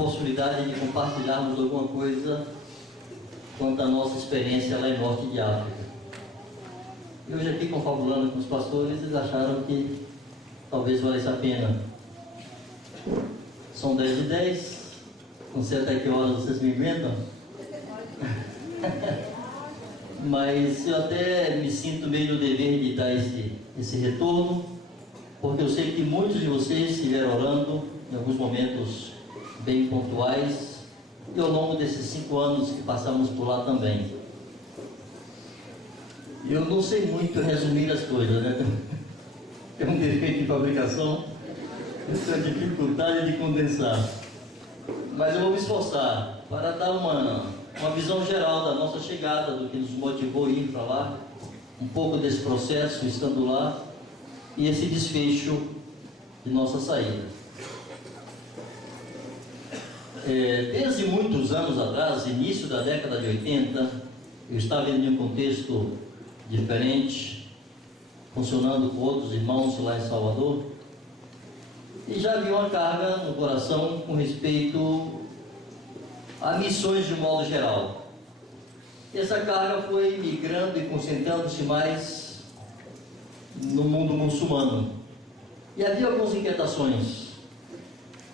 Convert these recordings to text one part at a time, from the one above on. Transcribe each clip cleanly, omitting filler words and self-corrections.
possibilidade de compartilharmos alguma coisa quanto à nossa experiência lá em Norte de África. E hoje aqui, confabulando com os pastores, eles acharam que talvez valesse a pena. São 10h10, não sei até que horas vocês me aguentam, mas eu até me sinto meio no dever de dar esse retorno, porque eu sei que muitos de vocês estiveram orando em alguns momentos bem pontuais, e ao longo desses 5 anos que passamos por lá também. Eu não sei muito resumir as coisas, né? É um defeito de fabricação, essa dificuldade de condensar. Mas eu vou me esforçar para dar uma visão geral da nossa chegada, do que nos motivou a ir para lá, um pouco desse processo estando lá, e esse desfecho de nossa saída. Desde muitos anos atrás, início da década de 80, eu estava em um contexto diferente, funcionando com outros irmãos lá em Salvador, e já havia uma carga no coração com respeito a missões de um modo geral. Essa carga foi migrando e concentrando-se mais no mundo muçulmano, e havia algumas inquietações.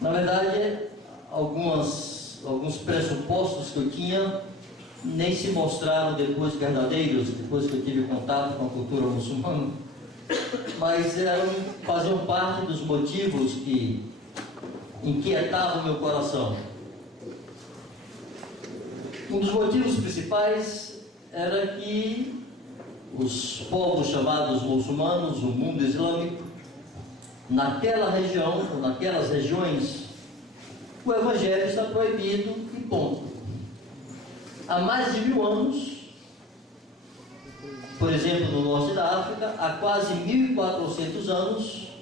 Na verdade, alguns pressupostos que eu tinha nem se mostraram depois verdadeiros, depois que eu tive contato com a cultura muçulmana, mas faziam parte dos motivos que inquietavam meu coração. Um dos motivos principais era que os povos chamados muçulmanos, o mundo islâmico, naquela região, ou naquelas regiões, o evangelho está proibido e ponto. Há mais de 1000 anos, por exemplo, no norte da África, há quase 1400 anos,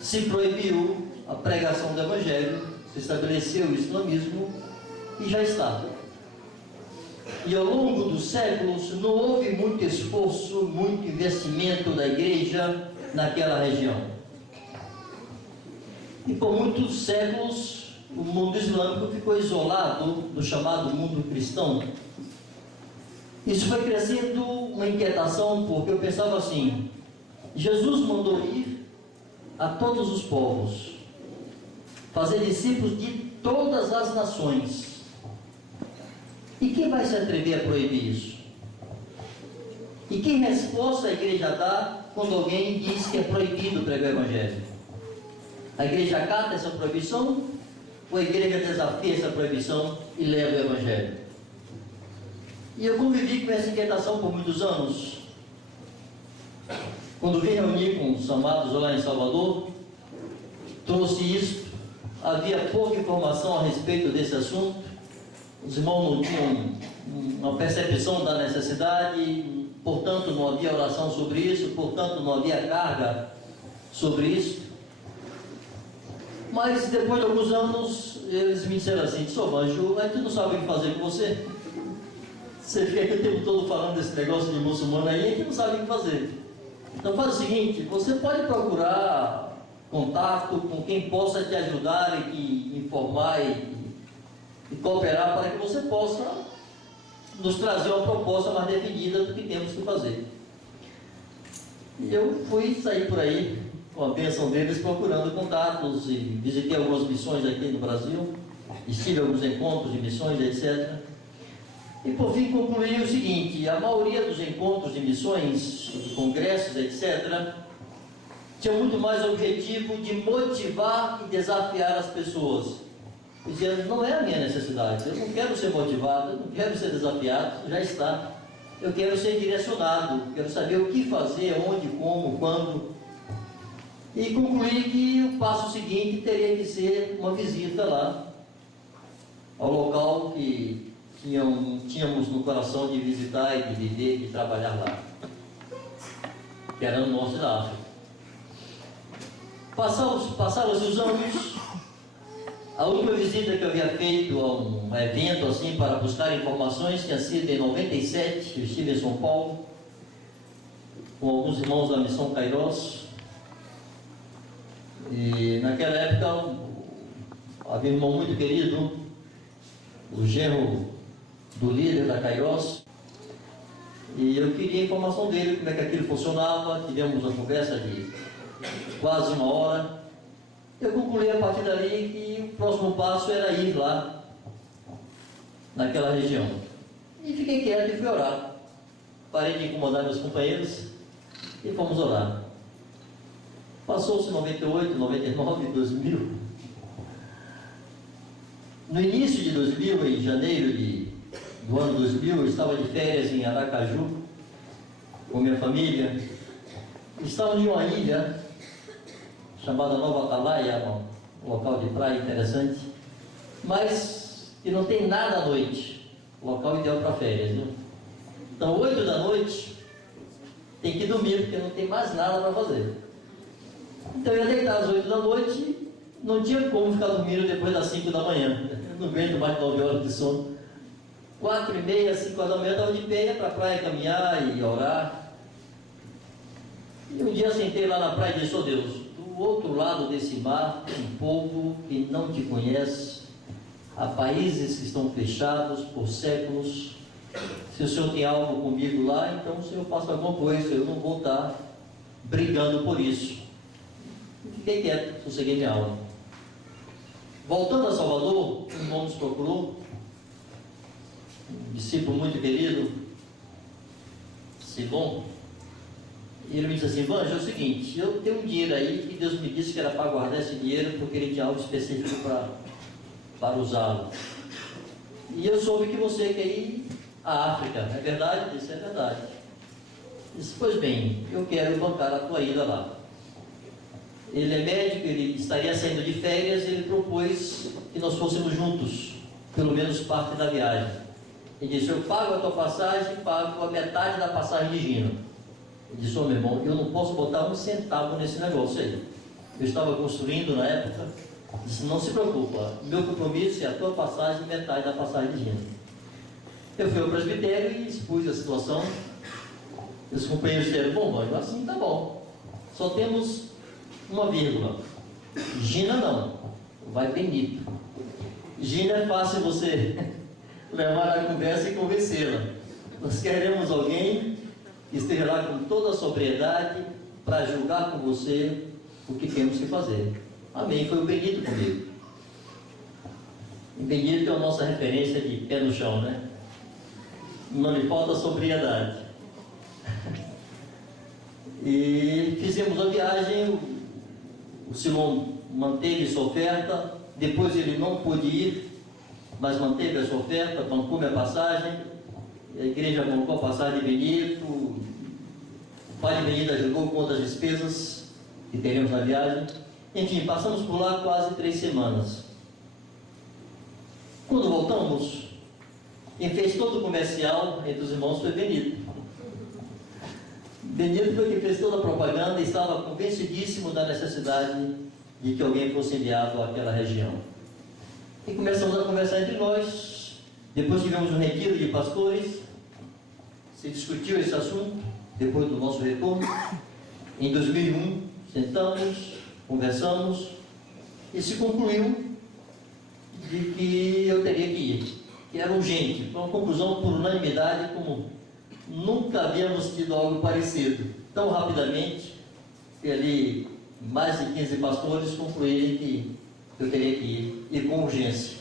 se proibiu a pregação do evangelho, se estabeleceu o islamismo e já está. E ao longo dos séculos não houve muito esforço, muito investimento da igreja naquela região. E por muitos séculos o mundo islâmico ficou isolado do chamado mundo cristão. Isso foi crescendo uma inquietação, porque eu pensava assim: Jesus mandou ir a todos os povos, fazer discípulos de todas as nações. E quem vai se atrever a proibir isso? E que resposta a igreja dá quando alguém diz que é proibido pregar o evangelho? A igreja acata essa proibição, ou a igreja desafia essa proibição e leva o evangelho? E eu convivi com essa inquietação por muitos anos. Quando vim reunir com os amados lá em Salvador, trouxe isso. Havia pouca informação a respeito desse assunto. Os irmãos não tinham uma percepção da necessidade, portanto não havia oração sobre isso, portanto não havia carga sobre isso. Mas depois de alguns anos, eles me disseram assim: Sobanjo, aí tu não sabe o que fazer com você? Você fica aqui o tempo todo falando desse negócio de muçulmano aí, que não sabe o que fazer. Então faz o seguinte: você pode procurar contato com quem possa te ajudar e informar e cooperar para que você possa nos trazer uma proposta mais definida do que temos que fazer. E eu sair por aí com a bênção deles, procurando contatos, e visitei algumas missões aqui no Brasil, estive em alguns encontros de missões, etc. E por fim concluí o seguinte: a maioria dos encontros de missões, de congressos, etc., tinha muito mais o objetivo de motivar e desafiar as pessoas. Dizendo: não é a minha necessidade, eu não quero ser motivado, eu não quero ser desafiado, já está. Eu quero ser direcionado, quero saber o que fazer, onde, como, quando. E concluí que o passo seguinte teria que ser uma visita lá, ao local que tínhamos no coração de visitar e de viver, de trabalhar lá, que era no norte da África. Passaram-se os anos. A última visita que eu havia feito a um evento assim para buscar informações tinha sido em 97. Eu estive em São Paulo com alguns irmãos da Missão Kairos, e naquela época Havia um irmão muito querido, o genro do líder da Kairos, e eu queria a informação dele, como é que aquilo funcionava. Tivemos uma conversa de quase 1 hora. Eu concluí a partir dali que o próximo passo era ir lá, naquela região. E fiquei quieto e fui orar. Parei de incomodar meus companheiros e fomos orar. Passou-se 98, 99, 2000. No início de 2000, em janeiro do ano 2000, eu estava de férias em Aracaju, com minha família. Estávamos em uma ilha chamada Nova Atalaia, um local de praia interessante, mas que não tem nada à noite. Local ideal para férias, viu? Então, 8 da noite, tem que dormir, porque não tem mais nada para fazer. Então, eu ia deitar às 8 da noite, não tinha como ficar dormindo depois das 5 da manhã. Eu não aguento mais de 9 horas de sono. 4h30, 5 horas da manhã, eu estava de pé, ia para a praia caminhar e orar. E um dia sentei lá na praia e disse: ó Deus, do outro lado desse mar, um povo que não te conhece, há países que estão fechados por séculos. Se o Senhor tem algo comigo lá, então o Senhor faça alguma coisa, eu não vou estar brigando por isso. Fiquei quieto, sosseguei minha alma. Voltando a Salvador, um irmão nos procurou, um discípulo muito querido, Simão, e ele me disse assim: Vange, é o seguinte, eu tenho um dinheiro aí que Deus me disse que era para guardar esse dinheiro porque ele tinha algo específico para usá-lo. E eu soube que você quer ir à África, é verdade? Eu disse: é verdade. Eu disse: pois bem, eu quero bancar a tua ida lá. Ele é médico, ele estaria saindo de férias, ele propôs que nós fôssemos juntos, pelo menos parte da viagem. Ele disse: eu pago a tua passagem e pago a metade da passagem de Gino. Ele disse: meu irmão, eu não posso botar um centavo nesse negócio aí. Eu estava construindo na época. Disse: não se preocupa, meu compromisso é a tua passagem e metade da passagem de Gino. Eu fui ao presbitério e expus a situação. Os companheiros disseram: bom, mas assim tá bom. Só temos uma vírgula. Gina não, vai Benito. Gina é fácil você levar a conversa e convencê-la. Nós queremos alguém que esteja lá com toda a sobriedade para julgar com você o que temos que fazer. Amém. Foi o Benito comigo. E Benito é a nossa referência de pé no chão, né? Não lhe falta sobriedade. E fizemos a viagem. O Simão manteve sua oferta. Depois ele não pôde ir, mas manteve a sua oferta, bancou minha passagem. A igreja bancou a passagem de Benito. O pai de Benito ajudou com outras despesas que teremos na viagem. Enfim, passamos por lá quase 3 semanas. Quando voltamos, quem fez todo o comercial entre os irmãos foi Benito. Benito foi quem fez toda a propaganda e estava convencidíssimo da necessidade de que alguém fosse enviado àquela região. E começamos a conversar entre nós. Depois tivemos um retiro de pastores. Se discutiu esse assunto, depois do nosso retorno. Em 2001, sentamos, conversamos e se concluiu de que eu teria que ir, que era urgente. Foi uma conclusão por unanimidade, como nunca havíamos tido algo parecido tão rapidamente, que ali mais de 15 pastores concluíram que eu teria que ir, e com urgência.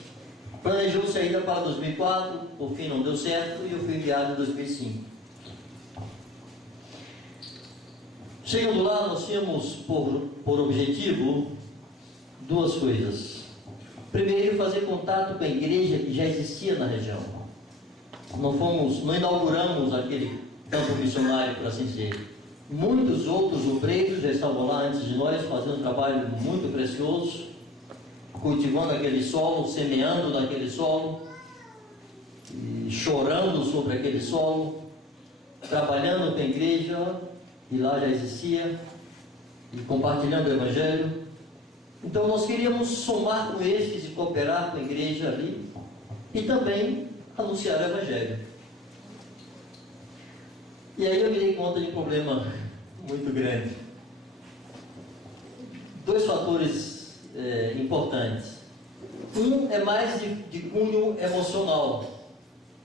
Planejou-se ainda para 2004, por fim não deu certo e eu fui enviado em 2005. Chegando lá, nós tínhamos por objetivo 2 coisas. Primeiro, fazer contato com a igreja que já existia na região. Não inauguramos aquele campo missionário, por assim dizer. Muitos outros obreiros já estavam lá antes de nós, fazendo um trabalho muito precioso, cultivando aquele solo, semeando naquele solo, e chorando sobre aquele solo, trabalhando com a igreja que lá já existia, e compartilhando o Evangelho. Então nós queríamos somar com estes e cooperar com a igreja ali, e também anunciar o Evangelho. E aí eu me dei conta de um problema muito grande. 2 fatores importantes. Um é mais de cunho emocional,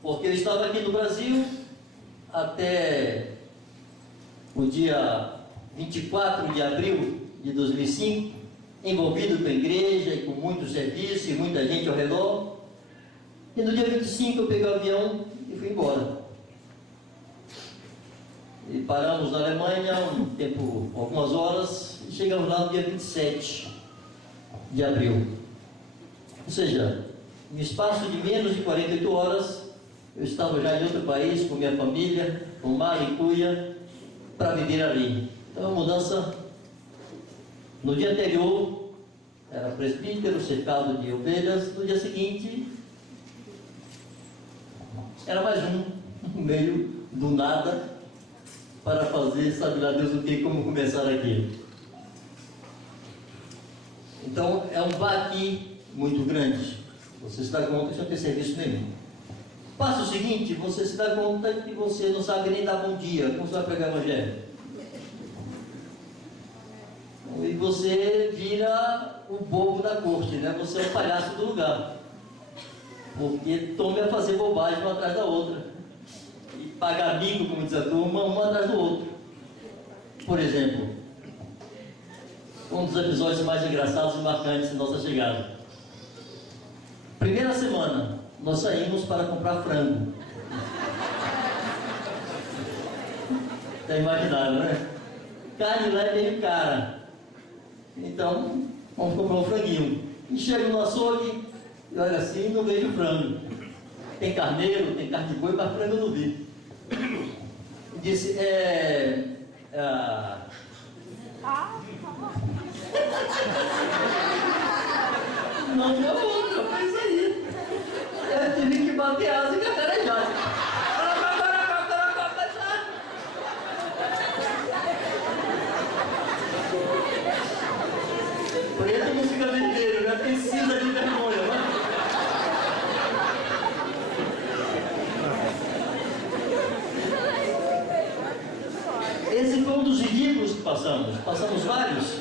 porque eu estava aqui no Brasil até o dia 24 de abril de 2005, envolvido com a igreja e com muito serviço e muita gente ao redor. E no dia 25 eu peguei o avião e fui embora. E paramos na Alemanha um tempo, algumas horas, e chegamos lá no dia 27 de abril. Ou seja, no espaço de menos de 48 horas, eu estava já em outro país com minha família, com Mari e Cuia, para viver ali. Então, a mudança, no dia anterior, era presbítero, cercado de ovelhas. No dia seguinte, era mais um, no meio do nada, para fazer, sabe lá Deus o que, como começar aqui. Então, é um baque muito grande. Você se dá conta que você não tem serviço nenhum. Passa o seguinte, você se dá conta que você não sabe nem dar bom dia. Como você vai pregar o evangelho? E você vira o bobo da corte, né? Você é o palhaço do lugar. Porque tome a fazer bobagem uma atrás da outra. E pagar amigo, como diz a turma, um atrás do outro. Por exemplo, um dos episódios mais engraçados e marcantes de nossa chegada. Primeira semana, nós saímos para comprar frango. Já imaginaram, né? Carne lá é meio cara. Então, vamos comprar um franguinho. E chego no açougue, e olha assim, não vejo frango. Tem carneiro, tem carne de boi, mas frango eu não vi. E disse, não deu outra, mas aí. Eu tive que bater asa e cacarejar. Preto não fica vermelho, já precisa de vergonha, né? Esse foi um dos ridículos que passamos. Passamos vários.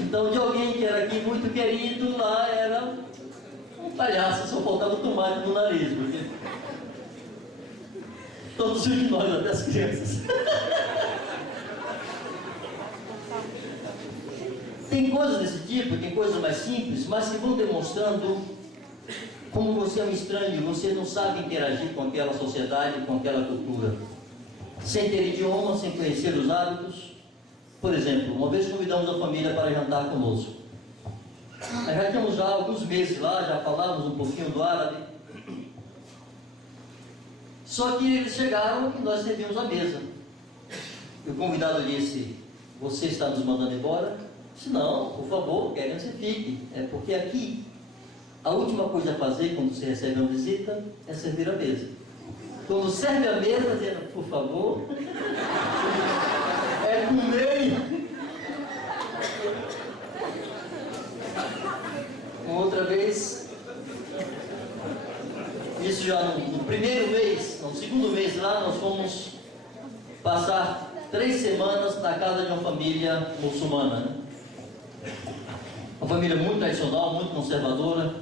Então, de alguém que era aqui muito querido, lá era um palhaço, só faltava o tomate no nariz, porque todos os nós, até as crianças. Tem coisas desse tipo, tem coisas mais simples, mas que vão demonstrando como você é um estranho, você não sabe interagir com aquela sociedade, com aquela cultura. Sem ter idioma, sem conhecer os hábitos. Por exemplo, uma vez convidamos a família para jantar conosco. Nós já tínhamos já alguns meses lá, já falávamos um pouquinho do árabe. Só que eles chegaram e nós servimos a mesa. E o convidado disse, você está nos mandando embora? Eu disse, não, por favor, queremos que você fique. É porque aqui, a última coisa a fazer quando você recebe uma visita é servir a mesa. Quando serve a mesa, dizendo, por favor, é comer. Uma outra vez, isso já no primeiro mês, no segundo mês lá, nós fomos passar 3 semanas na casa de uma família muçulmana, né? Uma família muito tradicional, muito conservadora.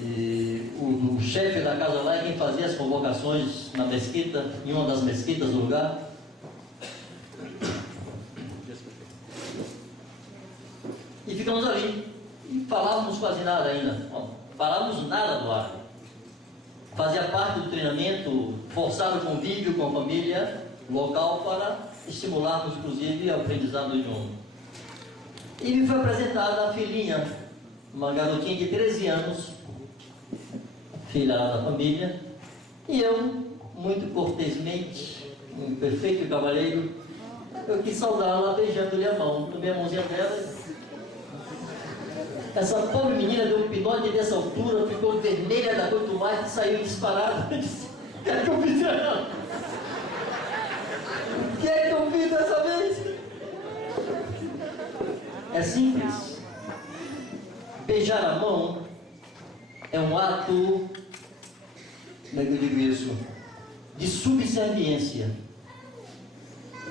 E o chefe da casa lá é quem fazia as convocações na mesquita, em uma das mesquitas do lugar. E ficamos ali. E falávamos quase nada ainda. Não falávamos nada do árabe. Fazia parte do treinamento, forçar o convívio com a família local para estimularmos, inclusive, o aprendizado do idioma. E me foi apresentada a filhinha, uma garotinha de 13 anos, filha da família, e eu, muito cortesmente, um perfeito cavalheiro, eu quis saudá-la beijando-lhe a mão, tomei a mãozinha dela. Essa pobre menina deu um pinote dessa altura, ficou vermelha da cor do mais e saiu disparada. Eu disse, o que é que eu fiz dela? O que é que eu fiz dessa vez? É simples. Beijar a mão é um ato, como é que eu digo isso? De subserviência.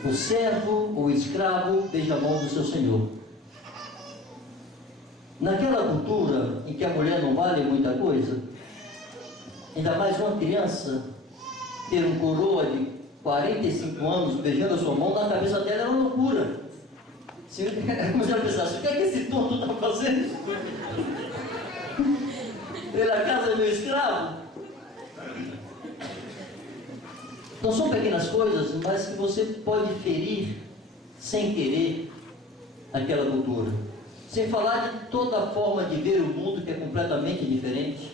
O servo ou escravo beija a mão do seu senhor. Naquela cultura em que a mulher não vale muita coisa, ainda mais uma criança ter um coroa de 45 anos beijando a sua mão, na cabeça dela era uma loucura. Como se ela pensasse, o que é que esse tonto está fazendo? Ele a casa é meu escravo? Não são pequenas coisas, mas que você pode ferir sem querer aquela cultura. Sem falar de toda a forma de ver o mundo que é completamente diferente.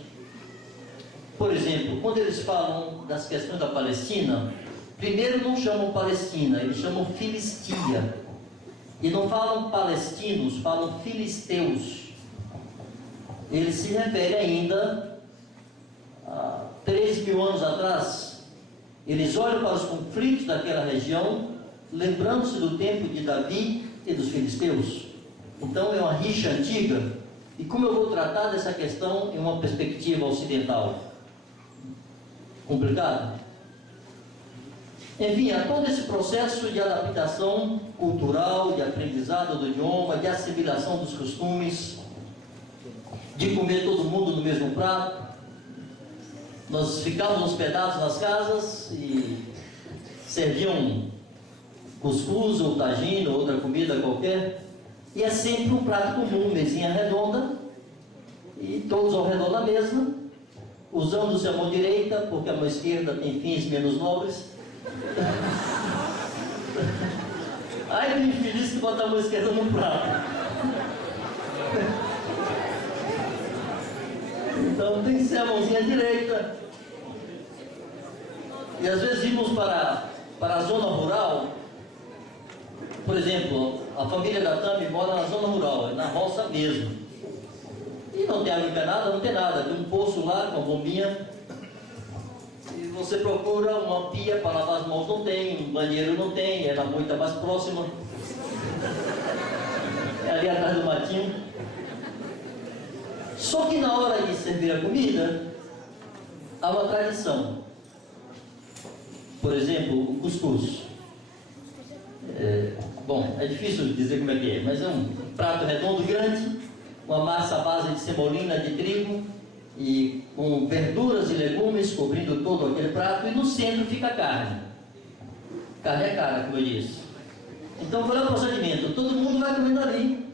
Por exemplo, quando eles falam das questões da Palestina, primeiro não chamam Palestina, eles chamam Filistia. E não falam palestinos, falam filisteus. Eles se referem ainda a 3.000 anos atrás. Eles olham para os conflitos daquela região, lembrando-se do tempo de Davi e dos filisteus. Então é uma rixa antiga. E como eu vou tratar dessa questão em uma perspectiva ocidental? Complicado? Enfim, há todo esse processo de adaptação cultural, de aprendizado do idioma, de assimilação dos costumes, de comer todo mundo no mesmo prato. Nós ficávamos hospedados nas casas e serviam cuscuz ou tagine ou outra comida qualquer. E é sempre um prato comum, mesinha redonda, e todos ao redor da mesa, usando-se a mão direita, porque a mão esquerda tem fins menos nobres. Ai, do infeliz que bota a mão esquerda no prato. Então tem que ser a mãozinha direita. E às vezes íamos para a zona rural. Por exemplo, a família da Tami mora na zona rural, é na roça mesmo. E não tem água encanada, não tem nada. Tem um poço lá com a bombinha. E você procura uma pia para lavar as mãos, não tem. Um banheiro não tem, é na moita mais próxima. É ali atrás do matinho. Só que na hora de servir a comida, há uma tradição. Por exemplo, o cuscuz. Bom, é difícil dizer como é que é, mas é um prato redondo grande, uma massa à base de semolina de trigo e com verduras e legumes cobrindo todo aquele prato, e no centro fica a carne. Carne é cara, como eu disse. Então qual é o procedimento? Todo mundo vai comendo ali.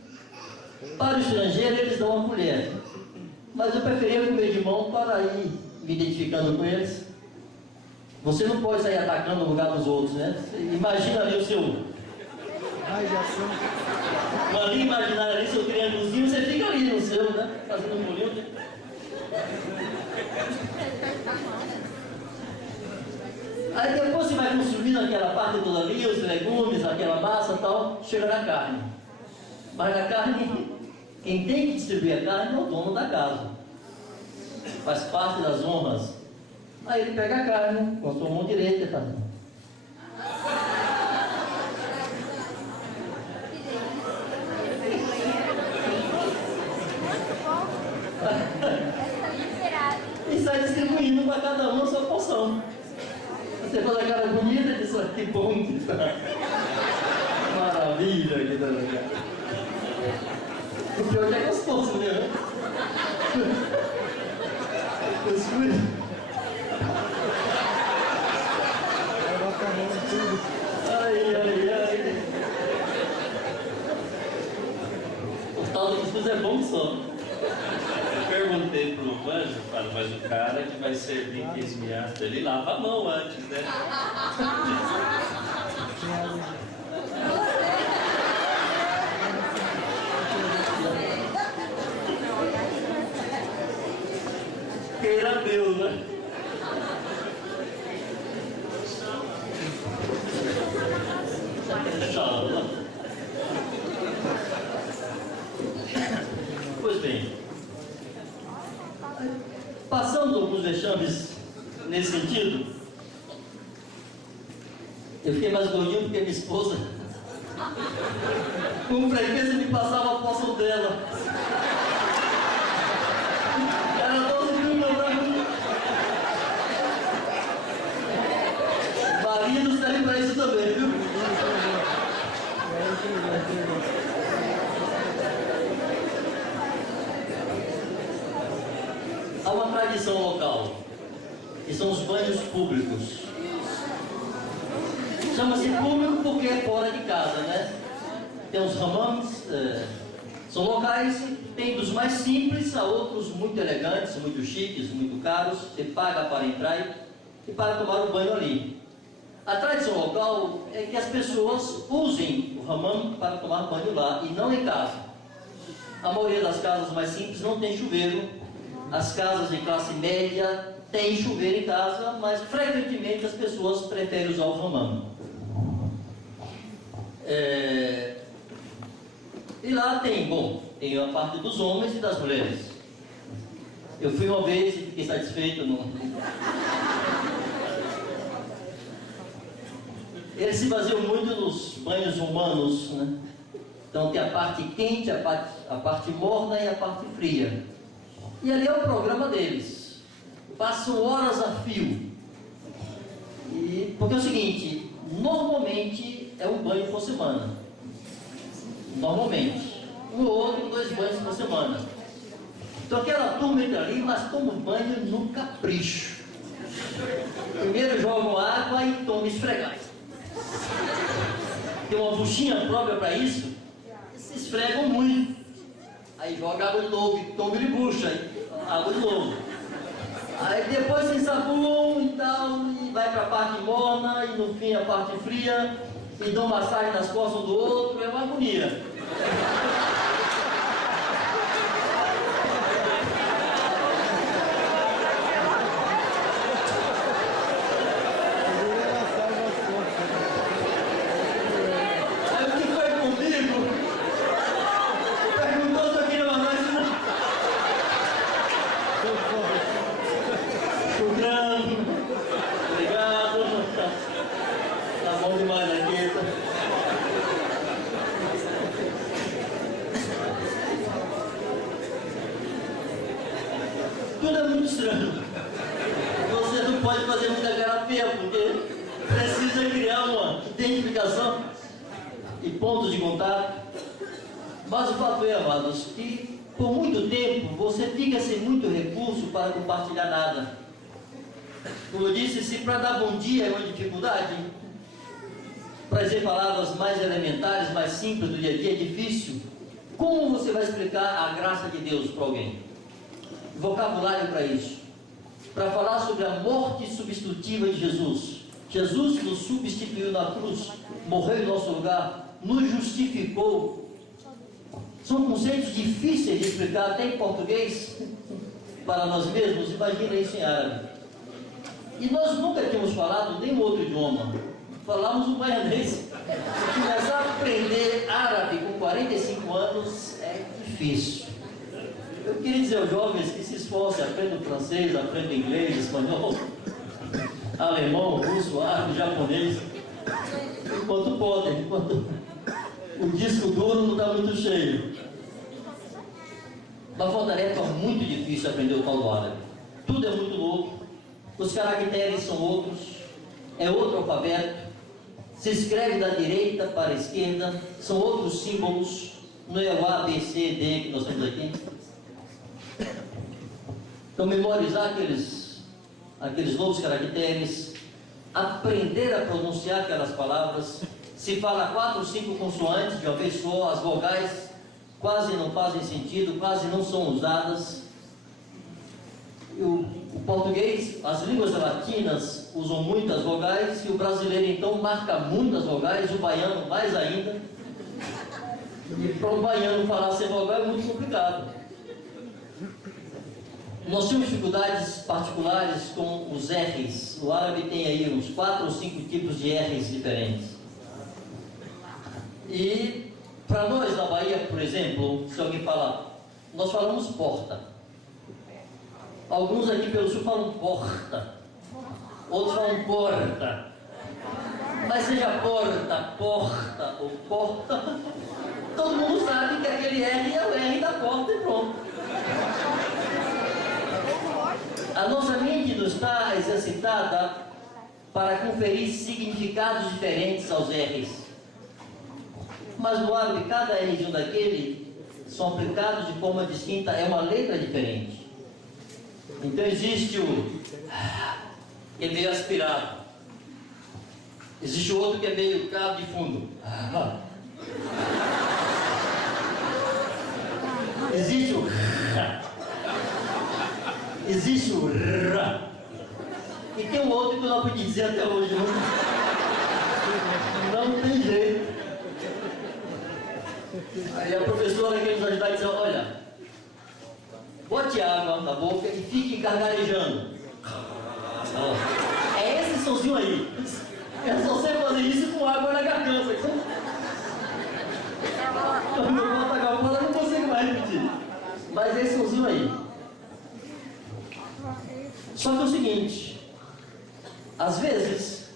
Para o estrangeiro eles dão uma colher, mas eu preferia comer de mão para ir me identificando com eles. Você não pode sair atacando no lugar dos outros, né? Imagina ali o seu... uma linha imaginária ali, seu triângulozinho, você fica ali no seu, né? Fazendo um bolinho. Aí depois você vai consumindo aquela parte toda ali, os legumes, aquela massa e tal, chega na carne. Mas na carne, quem tem que distribuir a carne é o dono da casa. Faz parte das honras. Aí ele pega a carne, com a sua mão direita e tá. E sai distribuindo para cada um a sua porção. Você faz a cara bonita e diz, que bom que tá. Maravilha que tá legal. O pior é que é gostoso, né? Ai, ai, ai. O tal do cuscuz é bom só. Eu perguntei pro Vanjo, mas o cara que vai servir quesmiado, ele lava a mão antes, né? Queira Deus, né? Pois bem, passando alguns vexames nesse sentido, eu fiquei mais gordinho porque minha esposa, com frequência, me passava a poção dela. Era 12 mil pra mim. Maridos servem para isso também, viu? há uma tradição local, que são os banhos públicos. Chama-se público porque é fora de casa, né? Tem os hammams, são locais, tem dos mais simples a outros muito elegantes, muito chiques, muito caros. Você paga para entrar e para tomar o banho ali. A tradição local é que as pessoas usem o hammam para tomar banho lá e não em casa. A maioria das casas mais simples não tem chuveiro. As casas de classe média têm chuveiro em casa, mas frequentemente as pessoas preferem usar o hammam. E lá tem a parte dos homens e das mulheres. Eu fui uma vez e fiquei satisfeito. Eles se baseiam muito nos banhos humanos, né? Então tem a parte quente, a parte morna e a parte fria. E ali é o programa deles. Passam horas a fio. Porque é o seguinte, normalmente é um banho por semana. Normalmente. Um ou outro, 2 banhos por semana. Então aquela turma entra ali, mas toma banho no capricho. Primeiro jogam água e tomam esfregar. Tem uma buchinha própria para isso. Se esfregam muito. Aí joga água de novo, e toma de bucha, água de novo. Aí depois se ensaboam e tal, e vai para a parte morna, e no fim a parte fria, e dão massagem nas costas do outro, é uma agonia. Aí o que foi comigo? Perguntou se eu queria mandar isso não. Obrigado. Tá bom demais aqui. Tudo é muito estranho. Você não pode fazer muita cara feia, porque precisa criar uma identificação e pontos de contato. Mas o fato é, amados, que por muito tempo você fica sem muito recurso para compartilhar nada. Como eu disse, se para dar bom dia é uma dificuldade, para dizer palavras mais elementares, mais simples do dia a dia é difícil, como você vai explicar a graça de Deus para alguém? Vocabulário para isso. Para falar sobre a morte substitutiva de Jesus. Jesus nos substituiu na cruz, morreu em nosso lugar, nos justificou. São conceitos difíceis de explicar até em português para nós mesmos, imagina isso em árabe. E nós nunca tínhamos falado nenhum outro idioma. Falamos o baianês. Começar a aprender árabe com 45 anos é difícil. Eu queria dizer aos jovens que se esforcem, aprendam francês, aprendam inglês, espanhol, alemão, russo, árabe, japonês, enquanto podem, enquanto o disco duro não está muito cheio. Mas foi uma tarefa muito difícil aprender o tal do árabe. Tudo é muito louco, os caracteres são outros, é outro alfabeto, se escreve da direita para a esquerda, são outros símbolos, não é o A, B, C, D que nós temos aqui. Então, memorizar aqueles novos caracteres, aprender a pronunciar aquelas palavras. Se fala 4 ou 5 consoantes de uma vez só, as vogais quase não fazem sentido, quase não são usadas. O português, as línguas latinas usam muitas vogais, e o brasileiro então marca muitas vogais, o baiano mais ainda. E para o baiano falar sem vogal é muito complicado. Nós temos dificuldades particulares com os R's. O árabe tem aí uns 4 ou 5 tipos de R's diferentes. E para nós na Bahia, por exemplo, se alguém falar, nós falamos porta. Alguns aqui pelo sul falam porta. Outros falam porta. Mas seja porta, porta ou porta, todo mundo sabe que aquele R é o R da porta e pronto. A nossa mente não está exercitada para conferir significados diferentes aos R's. Mas no árabe, cada R daquele são aplicados de forma distinta, é uma letra diferente. Então existe o que é meio aspirado. Existe o outro que é meio cabo de fundo. Existe o existe o e tem um outro que eu não pude dizer até hoje. Não tem jeito. Aí a professora quer nos ajudar e dizer, olha, bote água na boca e fique gargarejando. É esse sonzinho aí. Eu só sei fazer isso com água na garganta. Quando eu boto a água, eu não consigo mais repetir. Mas é esse sonzinho aí. Só que é o seguinte, às vezes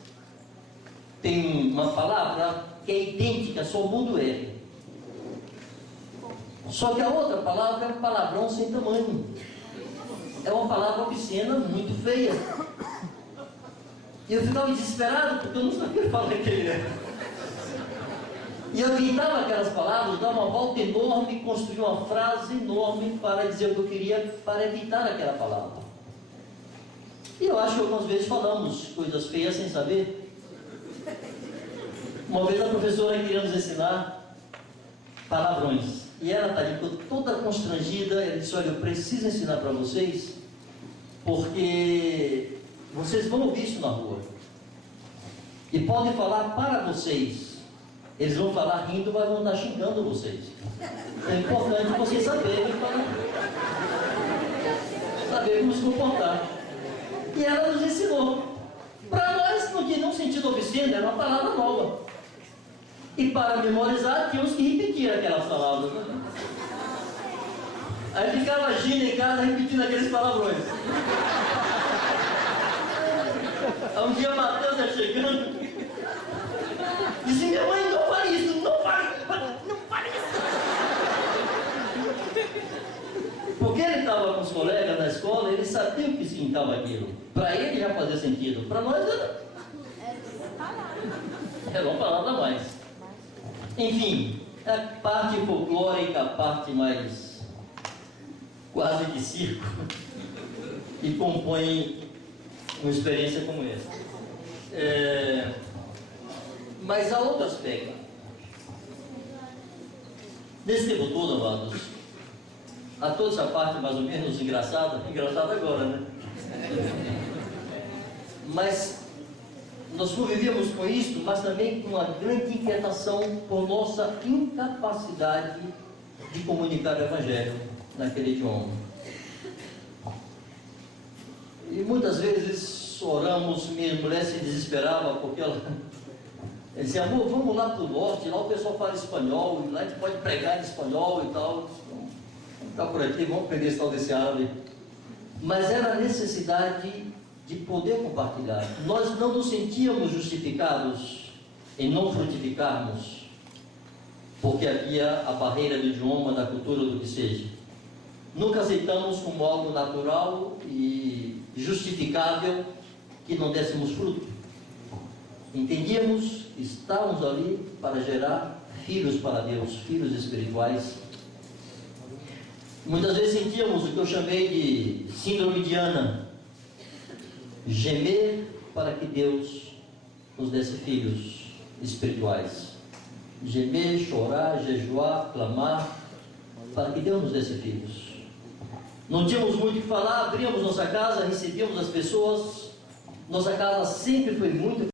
tem uma palavra que é idêntica, só muda o R. Só que a outra palavra é um palavrão sem tamanho. É uma palavra obscena muito feia. E eu ficava desesperado porque eu não sabia falar aquele R. E eu evitava aquelas palavras, dava uma volta enorme, construía uma frase enorme para dizer o que eu queria, para evitar aquela palavra. E eu acho que algumas vezes falamos coisas feias sem saber. Uma vez a professora queria nos ensinar palavrões. E ela está ali toda constrangida. Ela disse, olha, eu preciso ensinar para vocês, porque vocês vão ouvir isso na rua. E podem falar para vocês. Eles vão falar rindo, mas vão estar xingando vocês. É importante vocês saberem saber como se comportar. E ela nos ensinou. Para nós não tinha nenhum sentido obsceno, era uma palavra nova. E para memorizar, tínhamos que repetir aquelas palavras. Aí ficava agindo em casa, repetindo aqueles palavrões. Aí um dia a Matheus ia chegando, disse, minha mãe, não fale isso, não fale isso. Porque ele estava com os colegas na escola, ele sabia o que significava aquilo. Para ele já fazia sentido, para nós era uma palavra a mais. Enfim, a parte folclórica, a parte mais quase de circo, que compõe uma experiência como essa. Mas há outro aspecto. Nesse tempo todo, amados, há toda essa parte mais ou menos engraçada agora, né? Mas nós convivíamos com isso, mas também com uma grande inquietação por nossa incapacidade de comunicar o Evangelho naquele idioma. E muitas vezes oramos, minha mulher se desesperava porque ela dizia, amor, vamos lá para o norte, lá o pessoal fala espanhol, lá a gente pode pregar em espanhol e tal. Vamos ficar por aqui, vamos aprender esse tal desse árabe. Mas era a necessidade de poder compartilhar. Nós não nos sentíamos justificados em não frutificarmos, porque havia a barreira do idioma, da cultura, do que seja. Nunca aceitamos como algo natural e justificável que não dessemos fruto. Entendíamos que estávamos ali para gerar filhos para Deus, filhos espirituais. Muitas vezes sentíamos o que eu chamei de síndrome de Ana, gemer para que Deus nos desse filhos espirituais. Gemer, chorar, jejuar, clamar, para que Deus nos desse filhos. Não tínhamos muito o que falar, abríamos nossa casa, recebíamos as pessoas. Nossa casa sempre foi muito.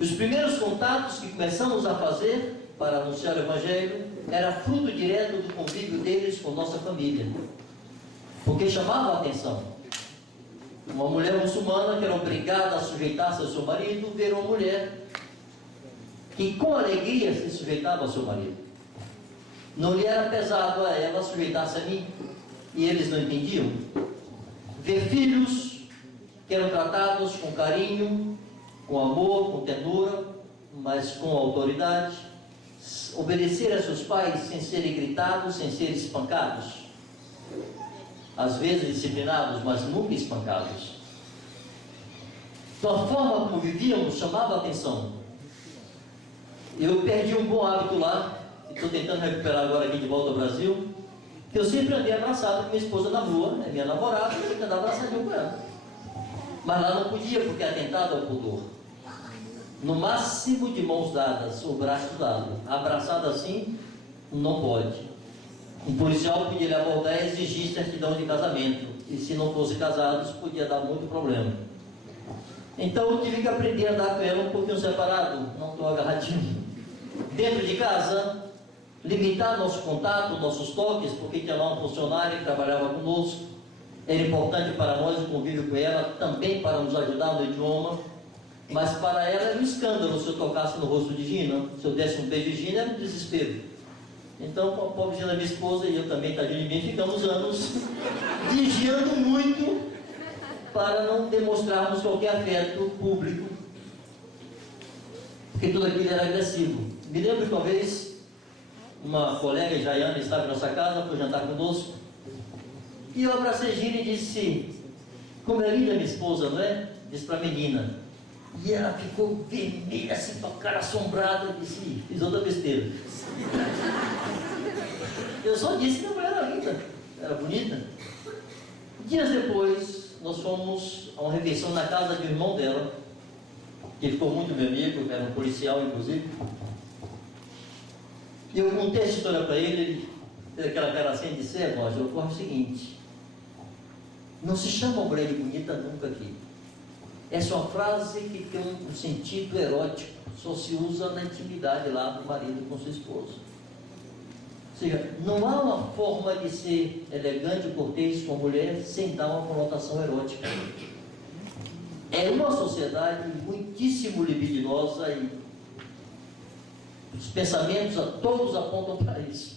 Os primeiros contatos que começamos a fazer para anunciar o Evangelho era fruto direto do convívio deles com nossa família, porque chamava a atenção. Uma mulher muçulmana que era obrigada a sujeitar-se ao seu marido, ver uma mulher que com alegria se sujeitava ao seu marido. Não lhe era pesado a ela sujeitar-se a mim, e eles não entendiam. Ver filhos que eram tratados com carinho, com amor, com ternura, mas com autoridade, obedecer a seus pais sem serem gritados, sem serem espancados, às vezes disciplinados, mas nunca espancados. Então a forma como vivíamos chamava a atenção. Eu perdi um bom hábito lá, e estou tentando recuperar agora aqui de volta ao Brasil, que eu sempre andei abraçado com minha esposa na rua, é minha namorada, eu sempre andava abraçadinho com ela. Mas lá não podia, porque é atentado ao pudor. No máximo de mãos dadas, o braço dado. Abraçado assim, não pode. Um policial podia lhe abordar e exigir certidão de casamento. E se não fossem casados, podia dar muito problema. Então eu tive que aprender a andar com ela um pouquinho separado, não estou agarradinho. Dentro de casa, limitar nosso contato, nossos toques, porque tinha lá um funcionário que trabalhava conosco. Era importante para nós o convívio com ela, também para nos ajudar no idioma. Mas para ela era um escândalo se eu tocasse no rosto de Gina. Se eu desse um beijo de Gina, era um desespero. Então, a pobre Gina, minha esposa, e eu também, tadinho de mim, ficamos anos vigiando muito para não demonstrarmos qualquer afeto público, porque tudo aquilo era agressivo. Me lembro que uma vez, uma colega, Jaiana, estava em nossa casa, foi jantar conosco, e eu abracei Gina e disse: como é linda minha esposa, não é? Disse para a menina. E ela ficou vermelha, assim, com a cara assombrada, e disse: fiz outra besteira. Eu só disse que a mulher era linda, era bonita. Dias depois, nós fomos a uma refeição na casa de um irmão dela, que ficou muito meu amigo, era um policial, inclusive. E eu contei essa história para ele, ele fez aquela cara assim, disse: nós, eu ocorre o seguinte, não se chama mulher de bonita nunca aqui. Essa é uma frase que tem um sentido erótico, só se usa na intimidade lá do marido com sua esposa. Ou seja, não há uma forma de ser elegante e cortês com a mulher sem dar uma conotação erótica. É uma sociedade muitíssimo libidinosa e os pensamentos todos apontam para isso.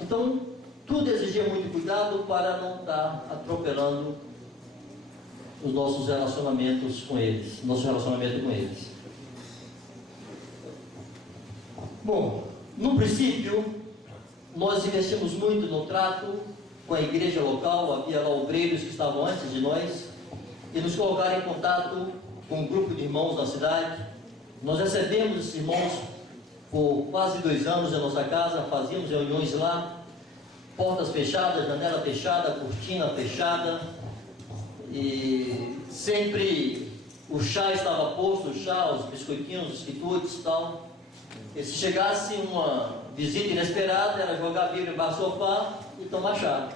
Então, tudo exigia muito cuidado para não estar atropelando os nossos relacionamentos com eles, nosso relacionamento com eles. Bom, no princípio, nós investimos muito no trato com a igreja local, havia lá obreiros que estavam antes de nós, e nos colocaram em contato com um grupo de irmãos na cidade. Nós recebemos esses irmãos por quase 2 anos em nossa casa, fazíamos reuniões lá, portas fechadas, janela fechada, cortina fechada, e sempre o chá estava posto, o chá, os biscoitinhos, os quitutes e tal. E se chegasse uma visita inesperada, era jogar a Bíblia embaixo do sofá e tomar chá.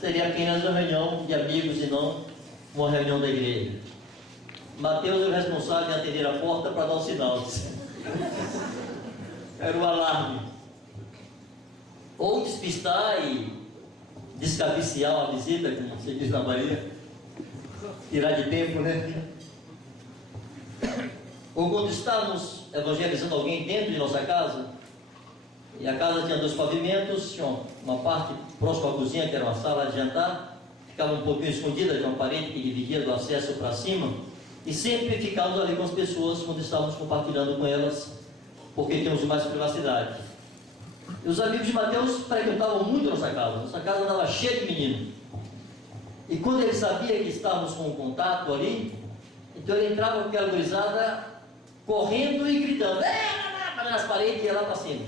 Seria apenas uma reunião de amigos e não uma reunião da igreja. Mateus é o responsável de atender a porta para dar o sinal. Era o alarme. Ou despistar e descabiciar uma visita, como você diz na Bahia, tirar de tempo, né? Ou quando estávamos evangelizando alguém dentro de nossa casa, e a casa tinha 2 pavimentos, tinha uma parte próxima à cozinha, que era uma sala de jantar, ficava um pouquinho escondida, tinha uma parede que dividia do acesso para cima, e sempre ficávamos ali com as pessoas quando estávamos compartilhando com elas, porque tínhamos mais privacidade. E os amigos de Mateus frequentavam muito nossa casa estava cheia de meninos. E quando ele sabia que estávamos com um contato ali, então ele entrava com aquela gurizada correndo e gritando, nas paredes e ia lá para cima.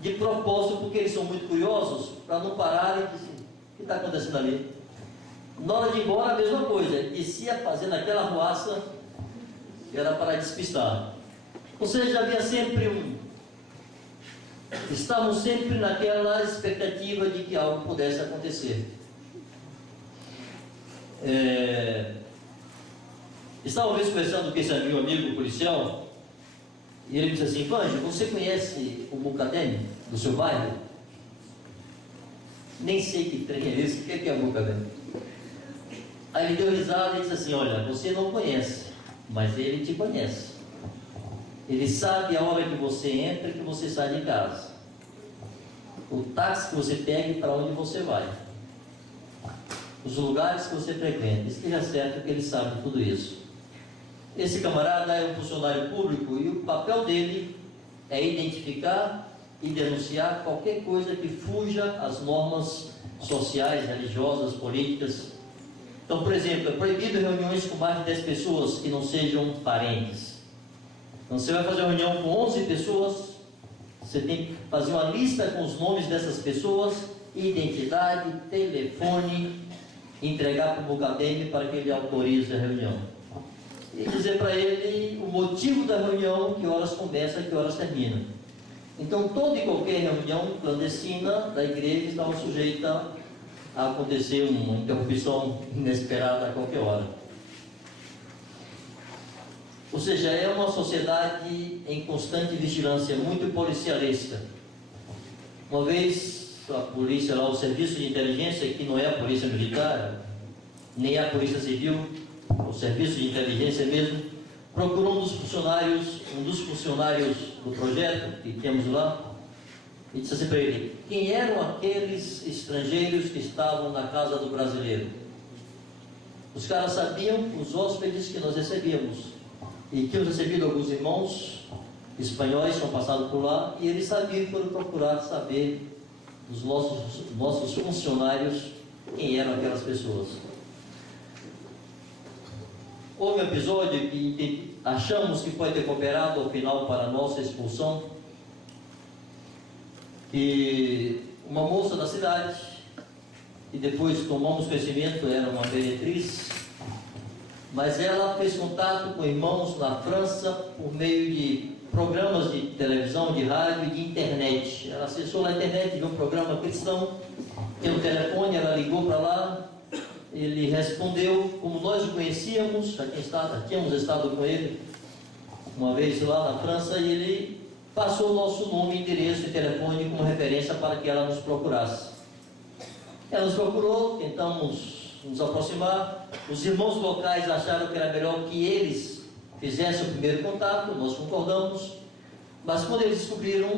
De propósito, porque eles são muito curiosos, para não pararem e dizer: o que está acontecendo ali? Na hora de ir embora, a mesma coisa, descia fazendo aquela arruaça, que era para despistar. Ou seja, havia sempre estávamos sempre naquela expectativa de que algo pudesse acontecer. Estava uma vez conversando com esse amigo policial, e ele disse assim: Vanjo, você conhece o Mucademe do seu bairro? Nem sei que trem é esse, o que é o Mucademe? Aí ele deu risada e disse assim: olha, você não conhece, mas ele te conhece. Ele sabe a hora que você entra e que você sai de casa, o táxi que você pega e para onde você vai, os lugares que você frequenta. Esteja certo que ele sabe tudo isso. Esse camarada é um funcionário público e o papel dele é identificar e denunciar qualquer coisa que fuja às normas sociais, religiosas, políticas. Então, por exemplo, é proibido reuniões com mais de 10 pessoas que não sejam parentes. Então, você vai fazer uma reunião com 11 pessoas, Você tem que fazer uma lista com os nomes dessas pessoas, identidade, telefone, entregar para o Mugademe para que ele autorize a reunião. E dizer para ele o motivo da reunião, que horas começa e que horas termina. Então, toda e qualquer reunião clandestina da igreja estava sujeita a acontecer uma interrupção inesperada a qualquer hora. Ou seja, é uma sociedade em constante vigilância, muito policialesca. Uma vez, a polícia lá, o serviço de inteligência, que não é a polícia militar, nem a polícia civil, o serviço de inteligência mesmo, procurou um dos funcionários do projeto que temos lá, e disse assim para ele: quem eram aqueles estrangeiros que estavam na casa do brasileiro? Os caras sabiam os hóspedes que nós recebíamos, e tínhamos recebido alguns irmãos espanhóis que tinham passado por lá, e eles sabiam e foram procurar saber dos nossos funcionários quem eram aquelas pessoas. Houve um episódio que achamos que pode ter cooperado ao final para a nossa expulsão, que uma moça da cidade, e depois tomamos conhecimento, era uma meretriz, mas ela fez contato com irmãos na França por meio de programas de televisão, de rádio e de internet. Ela acessou na internet, viu um programa cristão, tem um telefone, ela ligou para lá, ele respondeu, como nós o conhecíamos, já tínhamos estado com ele uma vez lá na França, e ele passou o nosso nome, endereço e telefone como referência para que ela nos procurasse. Ela nos procurou, tentamos nos aproximar. Os irmãos locais acharam que era melhor que eles fizessem o primeiro contato, nós concordamos, mas quando eles descobriram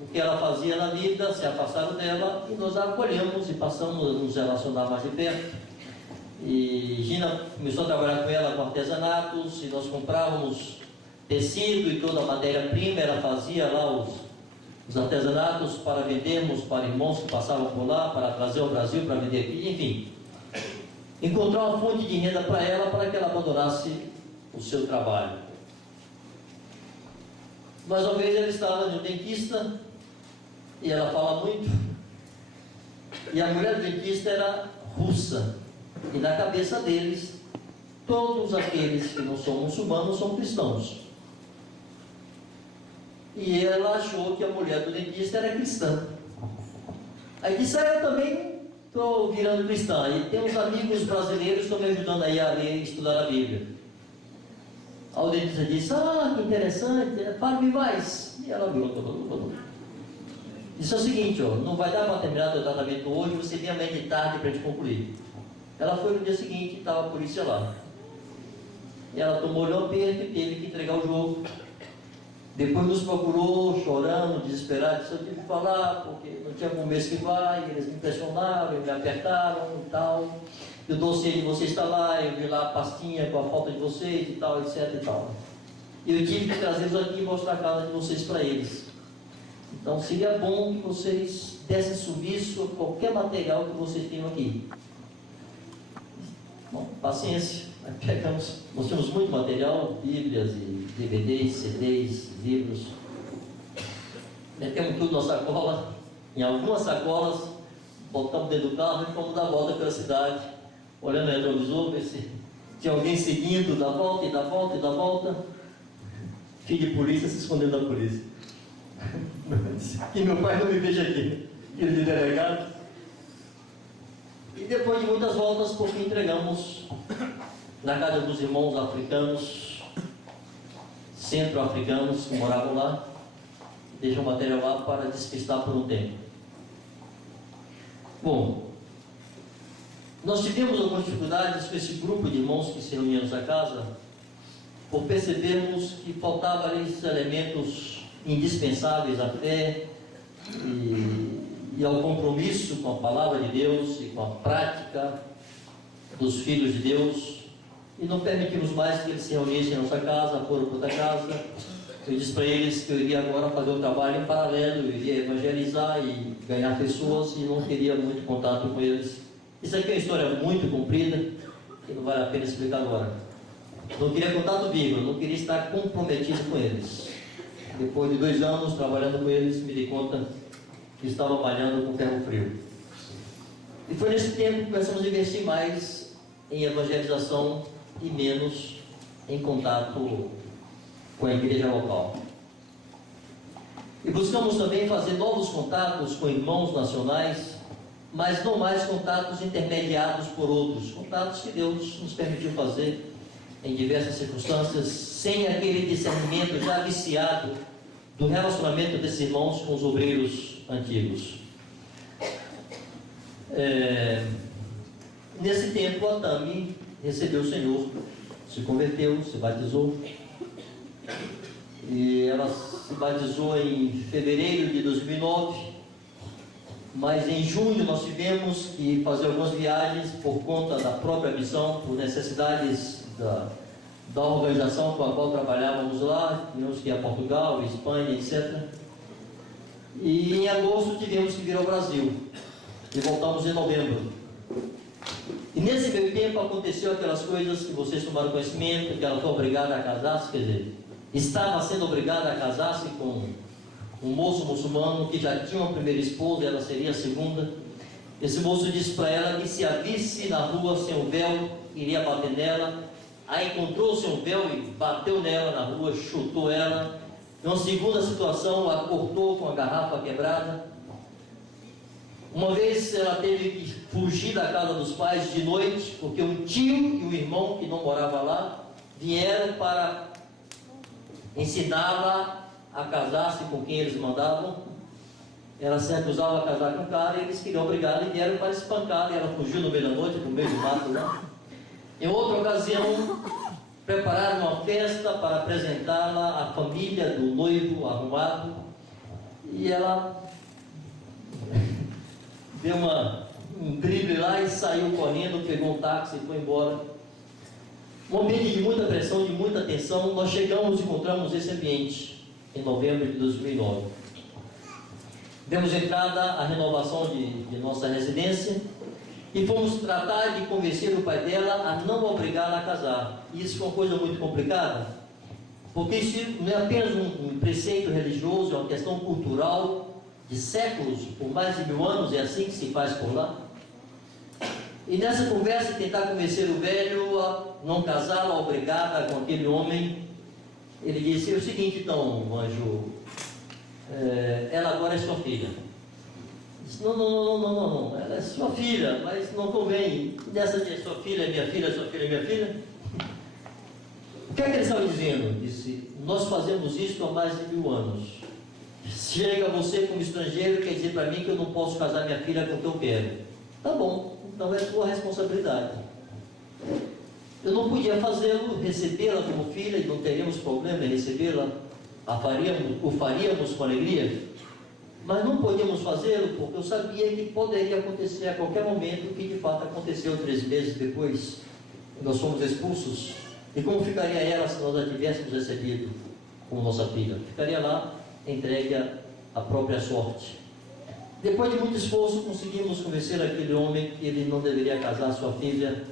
o que ela fazia na vida, se afastaram dela, e nós a acolhemos e passamos a nos relacionar mais de perto. E Gina começou a trabalhar com ela com artesanatos, e nós comprávamos tecido e toda a matéria-prima. Ela fazia lá os artesanatos para vendermos para irmãos que passavam por lá, para trazer ao Brasil, para vender aqui, enfim. Encontrar uma fonte de renda para ela, para que ela abandonasse o seu trabalho. Mais uma vez ela estava no dentista, e ela fala muito, e a mulher do dentista era russa, e na cabeça deles, todos aqueles que não são muçulmanos são cristãos. E ela achou que a mulher do dentista era cristã. Aí disse: eu também estou virando cristã, e tem uns amigos brasileiros que estão me ajudando aí a ler e estudar a Bíblia. Aí o dentista disse: que interessante, fale-me mais. E ela virou, disse o seguinte: não vai dar para terminar o tratamento hoje, você vem amanhã de tarde para a gente concluir. Ela foi no dia seguinte e estava a polícia lá. E ela tomou-lhe um aperto e teve que entregar o jogo. Depois nos procurou, chorando, desesperado, disse: eu tive que falar, porque não tinha como mês que vai, eles me pressionaram, me apertaram e tal. E o dossiê de vocês está lá, eu vi lá a pastinha com a foto de vocês e tal, etc e tal. E eu tive que trazê-los aqui e mostrar a casa de vocês para eles. Então seria bom que vocês dessem serviço a qualquer material que vocês tenham aqui. Bom, paciência. Aí pegamos, nós tínhamos muito material, bíblias e DVDs, CDs, livros. Metemos tudo na sacola, em algumas sacolas, botamos dentro do carro e fomos dar volta pela cidade, olhando o retrovisor, ver se tinha alguém seguindo, dá volta e dá volta e dá volta. Filho de polícia se escondendo da polícia. Que meu pai não me veja aqui, filho de delegado. E depois de muitas voltas, por fim entregamos na casa dos irmãos africanos, centro-africanos que moravam lá, deixam o material lá para despistar por um tempo. Bom, nós tivemos algumas dificuldades com esse grupo de irmãos que se reuniam nessa casa, por percebermos que faltavam ali esses elementos indispensáveis à fé e ao compromisso com a palavra de Deus e com a prática dos filhos de Deus, e não permitimos mais que eles se reunissem em nossa casa, foram para outra casa. Eu disse para eles que eu iria agora fazer um trabalho em paralelo, eu iria evangelizar e ganhar pessoas, e não teria muito contato com eles. Isso aqui é uma história muito comprida, que não vale a pena explicar agora. Não queria contato bíblico, não queria estar comprometido com eles. depois de 2 anos trabalhando com eles, me dei conta que estava malhando com ferro frio. E foi nesse tempo que começamos a investir mais em evangelização e menos em contato com a igreja local. E buscamos também fazer novos contatos com irmãos nacionais, mas não mais contatos intermediados por outros, contatos que Deus nos permitiu fazer em diversas circunstâncias, sem aquele discernimento já viciado do relacionamento desses irmãos com os obreiros antigos. Nesse tempo, a Tami recebeu o Senhor, se converteu, se batizou, e ela se batizou em fevereiro de 2009, mas em junho nós tivemos que fazer algumas viagens por conta da própria missão, por necessidades da organização com a qual trabalhávamos lá. Tivemos que ir a Portugal, Espanha, etc. E em agosto tivemos que vir ao Brasil e voltamos em novembro. E nesse meio tempo aconteceu aquelas coisas que vocês tomaram conhecimento, que ela foi obrigada a casar-se, quer dizer, estava sendo obrigada a casar-se com um moço muçulmano que já tinha uma primeira esposa, ela seria a segunda. Esse moço disse para ela que se a visse na rua sem o véu, iria bater nela. Aí encontrou sem o véu e bateu nela na rua, chutou ela. Em uma segunda situação, a cortou com a garrafa quebrada. Uma vez ela teve que fugir da casa dos pais de noite, porque um tio e um irmão que não morava lá vieram para ensiná-la a casar-se com quem eles mandavam. Ela se recusava a casar com o cara e eles queriam obrigá-la e vieram para espancar. E ela fugiu no meio da noite, no meio do mato lá. Em outra ocasião, prepararam uma festa para apresentá-la à família do noivo arrumado. E ela deu um drible lá e saiu correndo, pegou um táxi e foi embora. Um ambiente de muita pressão, de muita tensão. Nós chegamos e encontramos esse ambiente em novembro de 2009. Demos entrada à renovação de nossa residência e fomos tratar de convencer o pai dela a não obrigá-la a casar. Isso foi uma coisa muito complicada, porque isso não é apenas um preceito religioso, é uma questão cultural de séculos, por mais de 1000 anos, é assim que se faz por lá. E nessa conversa, tentar convencer o velho a não casá-la, a obrigá-la com aquele homem, ele disse: é o seguinte, então, anjo, ela agora é sua filha. Disse: não, ela é sua filha, mas não convém. Nessa de sua filha é minha filha, sua filha é minha filha. O que é que ele estava dizendo? Disse: nós fazemos isso há mais de 1000 anos. Chega você como estrangeiro, quer dizer para mim que eu não posso casar minha filha com o que eu quero. Tá bom, então é sua responsabilidade. Eu não podia fazê-lo, recebê-la como filha, e não teríamos problema em recebê-la, o faríamos com alegria, mas não podíamos fazê-lo porque eu sabia que poderia acontecer a qualquer momento, que de fato aconteceu 3 meses depois, nós fomos expulsos. E como ficaria ela se nós a tivéssemos recebido como nossa filha? Ficaria lá, entregue à própria sorte. Depois de muito esforço, conseguimos convencer aquele homem que ele não deveria casar sua filha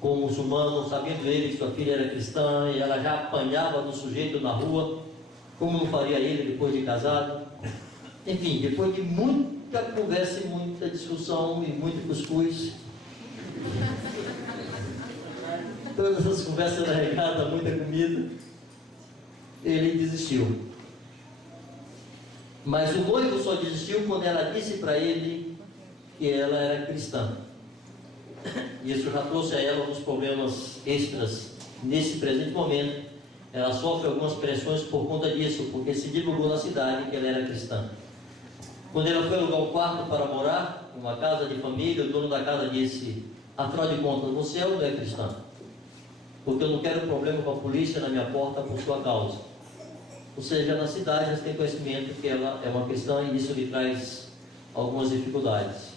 com um muçulmano, sabendo ele que sua filha era cristã e ela já apanhava no sujeito na rua, como não faria ele depois de casado. Enfim, depois de muita conversa e muita discussão e muito cuscuz, todas essas conversas regadas, muita comida, ele desistiu. Mas o noivo só desistiu quando ela disse para ele que ela era cristã. E isso já trouxe a ela alguns problemas extras. Nesse presente momento, ela sofre algumas pressões por conta disso, porque se divulgou na cidade que ela era cristã. Quando ela foi alugar um quarto para morar, uma casa de família, o dono da casa disse: afinal de contas, você é ou não é cristã? Porque eu não quero problema com a polícia na minha porta por sua causa. Ou seja, na cidade eles têm conhecimento que ela é uma cristã e isso lhe traz algumas dificuldades.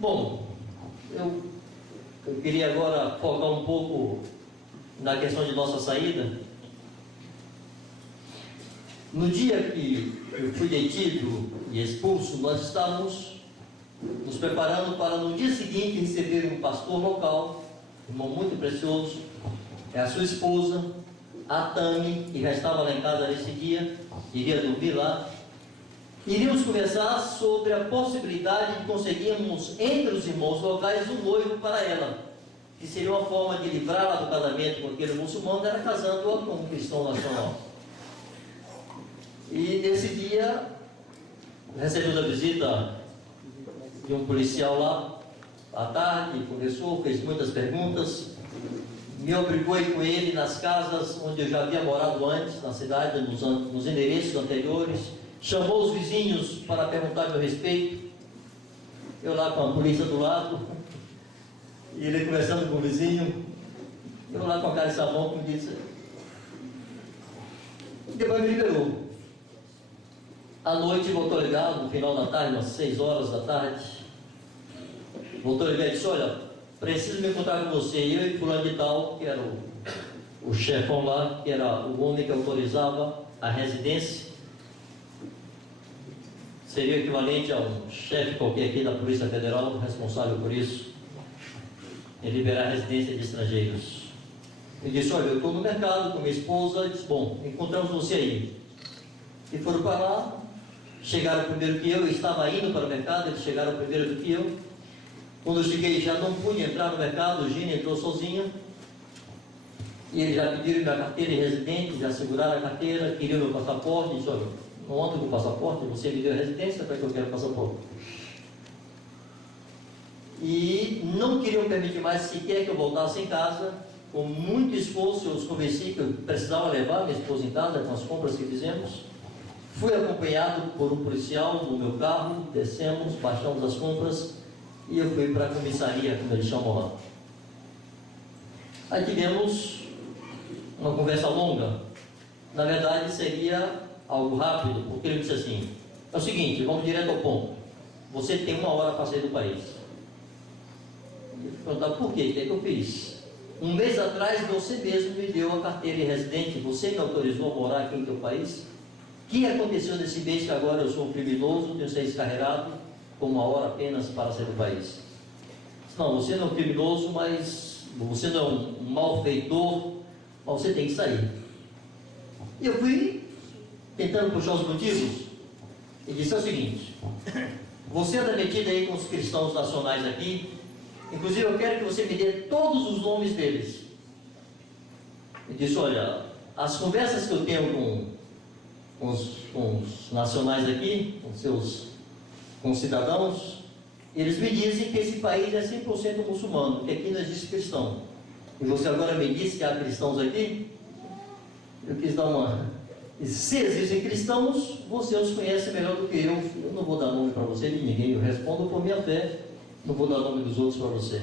Bom, eu queria agora focar um pouco na questão de nossa saída. No dia que eu fui detido e expulso, nós estávamos nos preparando para no dia seguinte receber um pastor local, um irmão muito precioso, é a sua esposa, a Tami, que já estava lá em casa nesse dia, iria dormir lá. Iríamos conversar sobre a possibilidade de conseguirmos entre os irmãos locais um noivo para ela, que seria uma forma de livrá-la do casamento com aquele muçulmano, era casando-a com um cristão nacional. E nesse dia, recebemos a visita de um policial lá, à tarde, conversou, fez muitas perguntas, me obrigou a ir com ele nas casas onde eu já havia morado antes, na cidade, nos endereços anteriores, chamou os vizinhos para perguntar a meu respeito, eu lá com a polícia do lado, e ele conversando com o vizinho, eu lá com a cara de sabão, como disse, e depois me liberou. À noite voltou a ligar, no final da tarde, umas 6 horas da tarde, voltou a ligar e disse, olha, preciso me encontrar com você, eu e fulano de tal, que era o chefão lá, que era o homem que autorizava a residência, seria o equivalente a um chefe qualquer aqui da Polícia Federal, responsável por isso, em liberar a residência de estrangeiros. Ele disse, olha, eu estou no mercado com minha esposa, e disse, bom, encontramos você aí. E foram para lá, chegaram primeiro que eu estava indo para o mercado, eles chegaram primeiro do que eu. Quando eu cheguei, já não pude entrar no mercado, o Gino entrou sozinho. E eles já pediram minha carteira de residente, já seguraram a carteira, queriam meu passaporte. Disse, olha, não ando com passaporte, você me deu a residência, para que eu quero passaporte. E não queriam permitir mais sequer que eu voltasse em casa. Com muito esforço, eu os convenci que eu precisava levar minha esposa em casa com as compras que fizemos. Fui acompanhado por um policial no meu carro, descemos, baixamos as compras e eu fui para a comissaria, como eles chamam lá. Aí tivemos uma conversa longa. Na verdade, seria algo rápido, porque ele disse assim, é o seguinte, vamos direto ao ponto. Você tem 1 hora para sair do país. Eu perguntava, por quê? O que é que eu fiz? 1 mês atrás, você mesmo me deu a carteira de residente, você me autorizou a morar aqui em teu país? O que aconteceu nesse mês que agora eu sou um criminoso, tenho sido descarregado com 1 hora apenas para sair do país? Não, você não é um criminoso, mas você não é um malfeitor, mas você tem que sair. E eu fui tentando puxar os motivos e disse o seguinte, você anda metido aí com os cristãos nacionais aqui, inclusive eu quero que você me dê todos os nomes deles. Ele disse, olha, as conversas que eu tenho com os nacionais aqui, com os cidadãos, eles me dizem que esse país é 100% muçulmano, que aqui não existe cristão. E você agora me disse que há cristãos aqui? Eu quis dar uma... Se existem cristãos, você os conhece melhor do que eu. Eu não vou dar nome para você de ninguém, eu respondo por minha fé, não vou dar nome dos outros para você.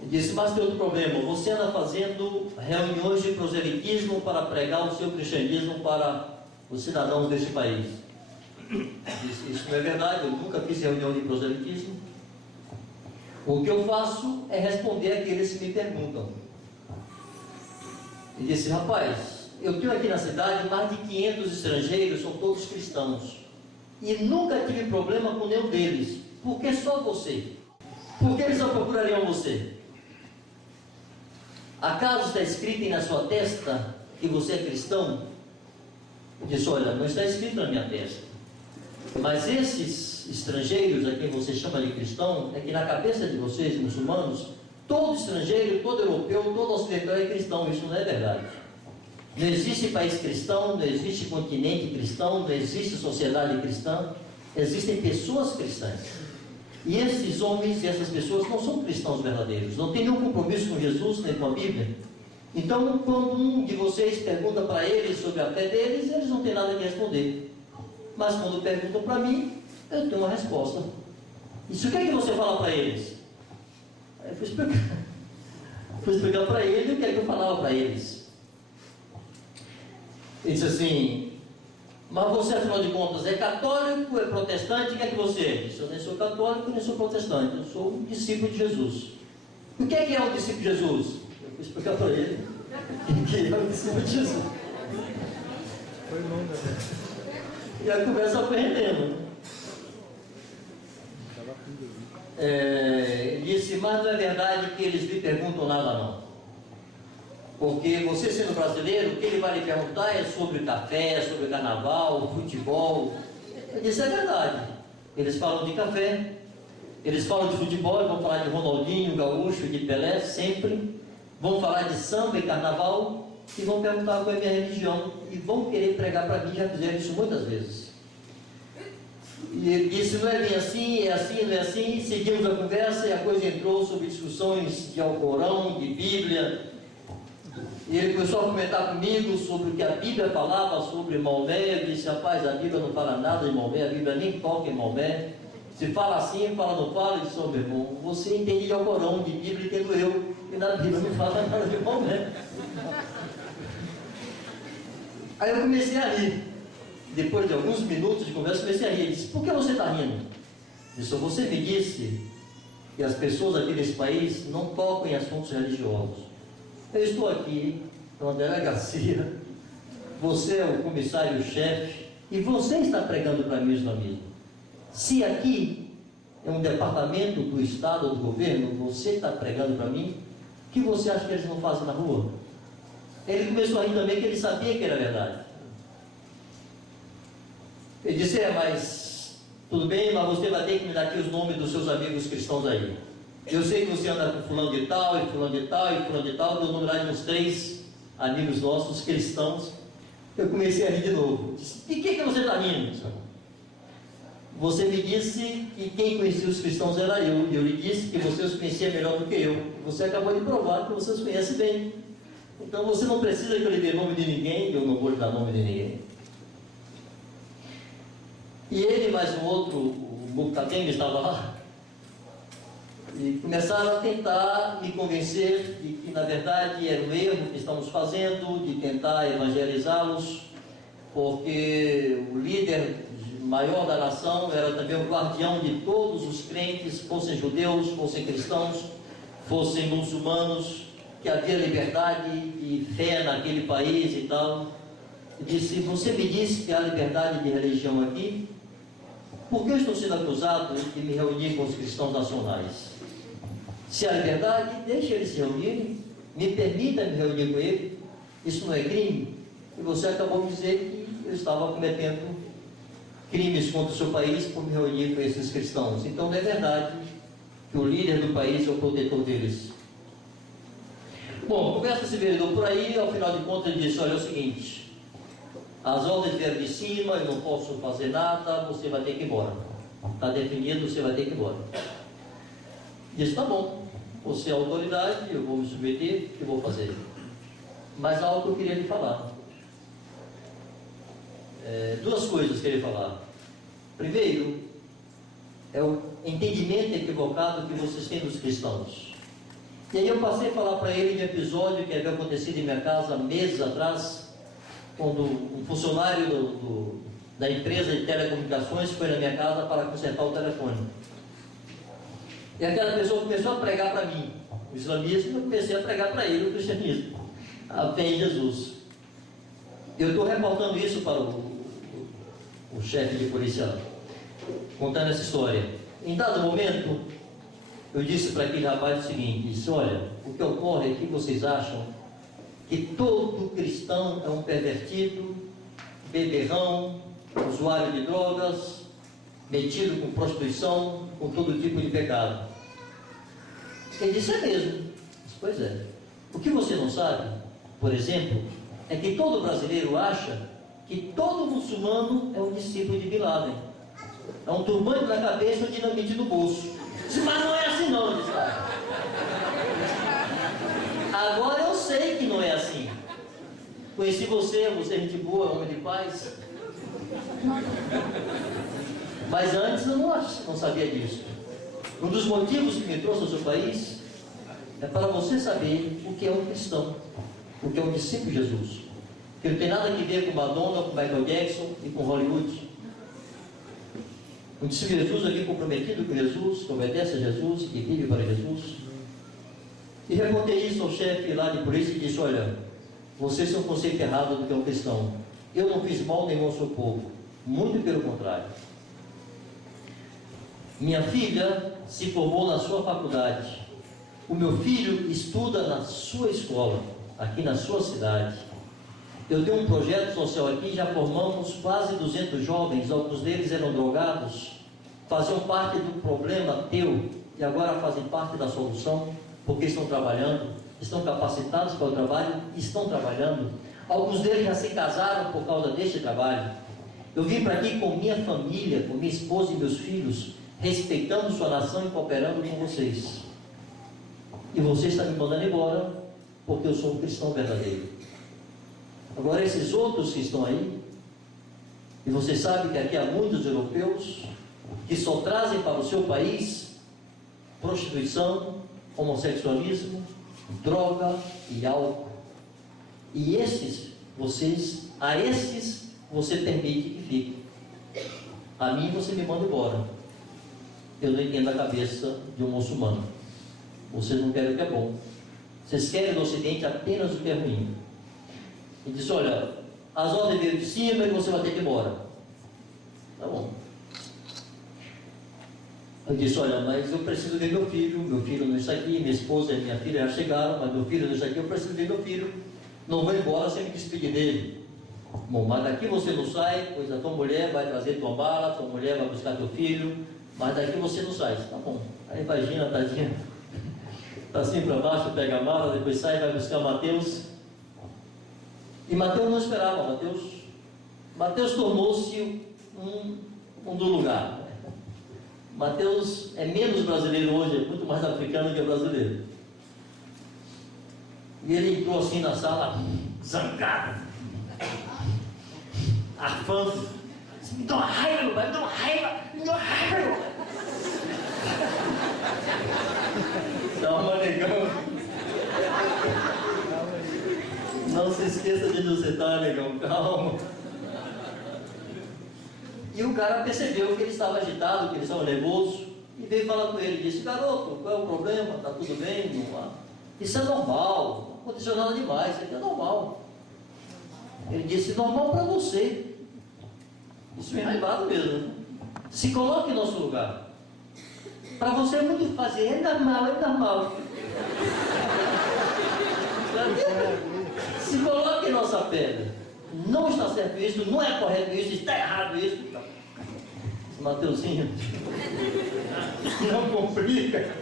Ele disse, mas tem outro problema, você anda fazendo reuniões de proselitismo para pregar o seu cristianismo para os cidadãos deste país. Ele disse, isso não é verdade, eu nunca fiz reunião de proselitismo. O que eu faço é responder àqueles que me perguntam. Ele disse, rapaz, eu tenho aqui na cidade mais de 500 estrangeiros, são todos cristãos. E nunca tive problema com nenhum deles. Por que só você? Por que eles não procurariam você? Acaso está escrito aí na sua testa que você é cristão? Eu disse, olha, não está escrito na minha testa. Mas esses estrangeiros a quem você chama de cristão, é que na cabeça de vocês, muçulmanos, todo estrangeiro, todo europeu, todo ocidental é cristão. Isso não é verdade. Não existe país cristão, não existe continente cristão, não existe sociedade cristã. Existem pessoas cristãs. E esses homens e essas pessoas não são cristãos verdadeiros, não têm nenhum compromisso com Jesus, nem com a Bíblia. Então, quando um de vocês pergunta para eles sobre a fé deles, eles não têm nada a responder. Mas quando perguntam para mim, eu tenho uma resposta. Isso o que é que você fala para eles? Aí eu fui explicar para ele o que é que eu falava para eles. Ele disse assim, mas você, afinal de contas, é católico, é protestante, o que é que você é? Eu disse, eu nem sou católico, nem sou protestante, eu sou um discípulo de Jesus. O que é um discípulo de Jesus? Eu fui explicar para ele que é um discípulo de Jesus. E a conversa foi rendendo. Ele disse, mas não é verdade que eles me perguntam nada não. Porque você sendo brasileiro, o que ele vai lhe perguntar é sobre café, sobre carnaval, futebol. Eu disse, é verdade. Eles falam de café, eles falam de futebol, vão falar de Ronaldinho, Gaúcho, de Pelé, sempre. Vão falar de samba e carnaval e vão perguntar qual é a minha religião. E vão querer pregar para mim, já fizeram isso muitas vezes. E ele disse, não é bem assim, é assim, não é assim. Seguimos a conversa e a coisa entrou sobre discussões de Alcorão, de Bíblia. E ele começou a comentar comigo sobre o que a Bíblia falava sobre Maomé. Eu disse, rapaz, a Bíblia não fala nada de Maomé, a Bíblia nem toca em Maomé. Se fala assim, fala não fala. Eu disse, meu irmão, você entende de Alcorão, de Bíblia, entendo eu. E na Bíblia não fala nada de Maomé. Aí eu comecei a rir. Depois de alguns minutos de conversa, comecei a rir. Ele disse, por que você está rindo? Eu disse, você me disse que as pessoas aqui nesse país não tocam em assuntos religiosos. Eu estou aqui numa delegacia, você é o comissário-chefe e você está pregando para mim o islamismo. Se aqui é um departamento do Estado ou do governo, você está pregando para mim, o que você acha que eles não fazem na rua? Ele começou a rir também, que ele sabia que era verdade. Ele disse, mas tudo bem, mas você vai ter que me dar aqui os nomes dos seus amigos cristãos aí. Eu sei que você anda com fulano de tal, e fulano de tal, e fulano de tal. Deu o nome lá de uns 3 amigos nossos, cristãos. Eu comecei a rir de novo. Disse, de que você está rindo? Você me disse que quem conhecia os cristãos era eu. E eu lhe disse que você os conhecia melhor do que eu. Você acabou de provar que você os conhece bem. Então você não precisa que eu lhe dê nome de ninguém, eu não vou lhe dar nome de ninguém. E ele mais um outro, o Muqtadim, estava lá. E começaram a tentar me convencer de que na verdade era um erro que estamos fazendo, de tentar evangelizá-los, porque o líder maior da nação era também o guardião de todos os crentes, fossem judeus, fossem cristãos, fossem muçulmanos, que havia liberdade e fé naquele país e tal. E disse, você me disse que há liberdade de religião aqui? Por que eu estou sendo acusado de me reunir com os cristãos nacionais? Se há liberdade, deixe eles se reunirem, me permita me reunir com ele, isso não é crime? E você acabou de dizer que eu estava cometendo crimes contra o seu país por me reunir com esses cristãos. Então não é verdade que o líder do país é o protetor deles. Bom, a conversa se veredou por aí, ao final de contas ele disse, olha, é o seguinte, as ordens vieram de cima, eu não posso fazer nada, você vai ter que ir embora. Está definido, você vai ter que ir embora. Disse, tá bom, você é a autoridade, eu vou me submeter, eu vou fazer. Mas há algo que eu queria lhe falar. 2 coisas que eu queria falar. Primeiro, é o entendimento equivocado que vocês têm dos cristãos. E aí eu passei a falar para ele de um episódio que havia acontecido em minha casa meses atrás, quando um funcionário da empresa de telecomunicações foi na minha casa para consertar o telefone. E aquela pessoa começou a pregar para mim o islamismo, eu comecei a pregar para ele o cristianismo, a fé em Jesus. Eu estou reportando isso para o chefe de polícia, contando essa história. Em dado momento, eu disse para aquele rapaz o seguinte, disse, olha, o que ocorre é que vocês acham que todo cristão é um pervertido, beberrão, usuário de drogas, metido com prostituição, com todo tipo de pecado. Ele disse, é mesmo. Disse, pois é. O que você não sabe, por exemplo, é que todo brasileiro acha que todo muçulmano é um discípulo de Bin Laden. É um turbante na cabeça e um dinamite no bolso. Disse, mas não é assim não, disse, agora eu sei que não é assim. Conheci você é gente boa, homem de paz. Mas antes eu não sabia disso. Um dos motivos que me trouxe ao seu país é para você saber o que é um cristão, o que é um discípulo de Jesus. Que não tem nada a ver com Madonna, com Michael Jackson e com Hollywood. Um discípulo de Jesus é alguém comprometido com Jesus, que obedece a Jesus, que vive para Jesus. E reportei isso ao chefe lá de polícia e disse, olha, vocês têm um conceito errado do que é um cristão. Eu não fiz mal nenhum ao seu povo, muito pelo contrário. Minha filha se formou na sua faculdade. O meu filho estuda na sua escola. aqui na sua cidade. Eu tenho um projeto social aqui, já formamos quase 200 jovens, alguns deles eram drogados, faziam parte do problema teu e agora fazem parte da solução, porque estão trabalhando, estão capacitados para o trabalho, estão trabalhando. Alguns deles já se casaram por causa deste trabalho. Eu vim para aqui com minha família, com minha esposa e meus filhos, respeitando sua nação e cooperando com vocês. E você está me mandando embora, porque eu sou um cristão verdadeiro. Agora esses outros que estão aí, e você sabe que aqui há muitos europeus que só trazem para o seu país prostituição, homossexualismo, droga e álcool. E a esses você permite que fiquem. A mim você me manda embora. Eu não entendo a cabeça de um muçulmano. Vocês não querem o que é bom. Vocês querem no Ocidente apenas o que é ruim. E disse, olha, as ordens veio de cima e você vai ter que ir embora. Tá bom. Eu disse, olha, mas eu preciso ver meu filho não está aqui, minha esposa e minha filha já chegaram, mas meu filho não está aqui, eu preciso ver meu filho. Não vou embora sem me despedir dele. Bom, mas daqui você não sai, pois a tua mulher vai trazer tua mala, tua mulher vai buscar teu filho, mas daqui você não sai. Tá bom. Aí imagina, tadinha, tá assim para baixo, pega a mala, depois sai e vai buscar Mateus. E Mateus não esperava, Mateus tornou-se um do lugar. Mateus é menos brasileiro hoje, é muito mais africano que brasileiro. E ele entrou assim na sala, zangado, arfando. Me dá uma raiva, meu pai, me dá uma raiva, me dá uma raiva, meu pai. Calma, negão. Não se esqueça de onde você está, negão, calma. E o cara percebeu que ele estava agitado, que ele estava nervoso, e veio falar com ele, disse, garoto, qual é o problema? Está tudo bem? Não, isso é normal, não aconteceu nada demais, isso aqui é normal. Ele disse, normal para você. Isso me lembrado mesmo, né? Se coloque em nosso lugar. Para você é muito fácil, é normal. Se coloque em nossa pele. Não está certo isso, não é correto isso, está errado isso. Mateuzinho, não complica.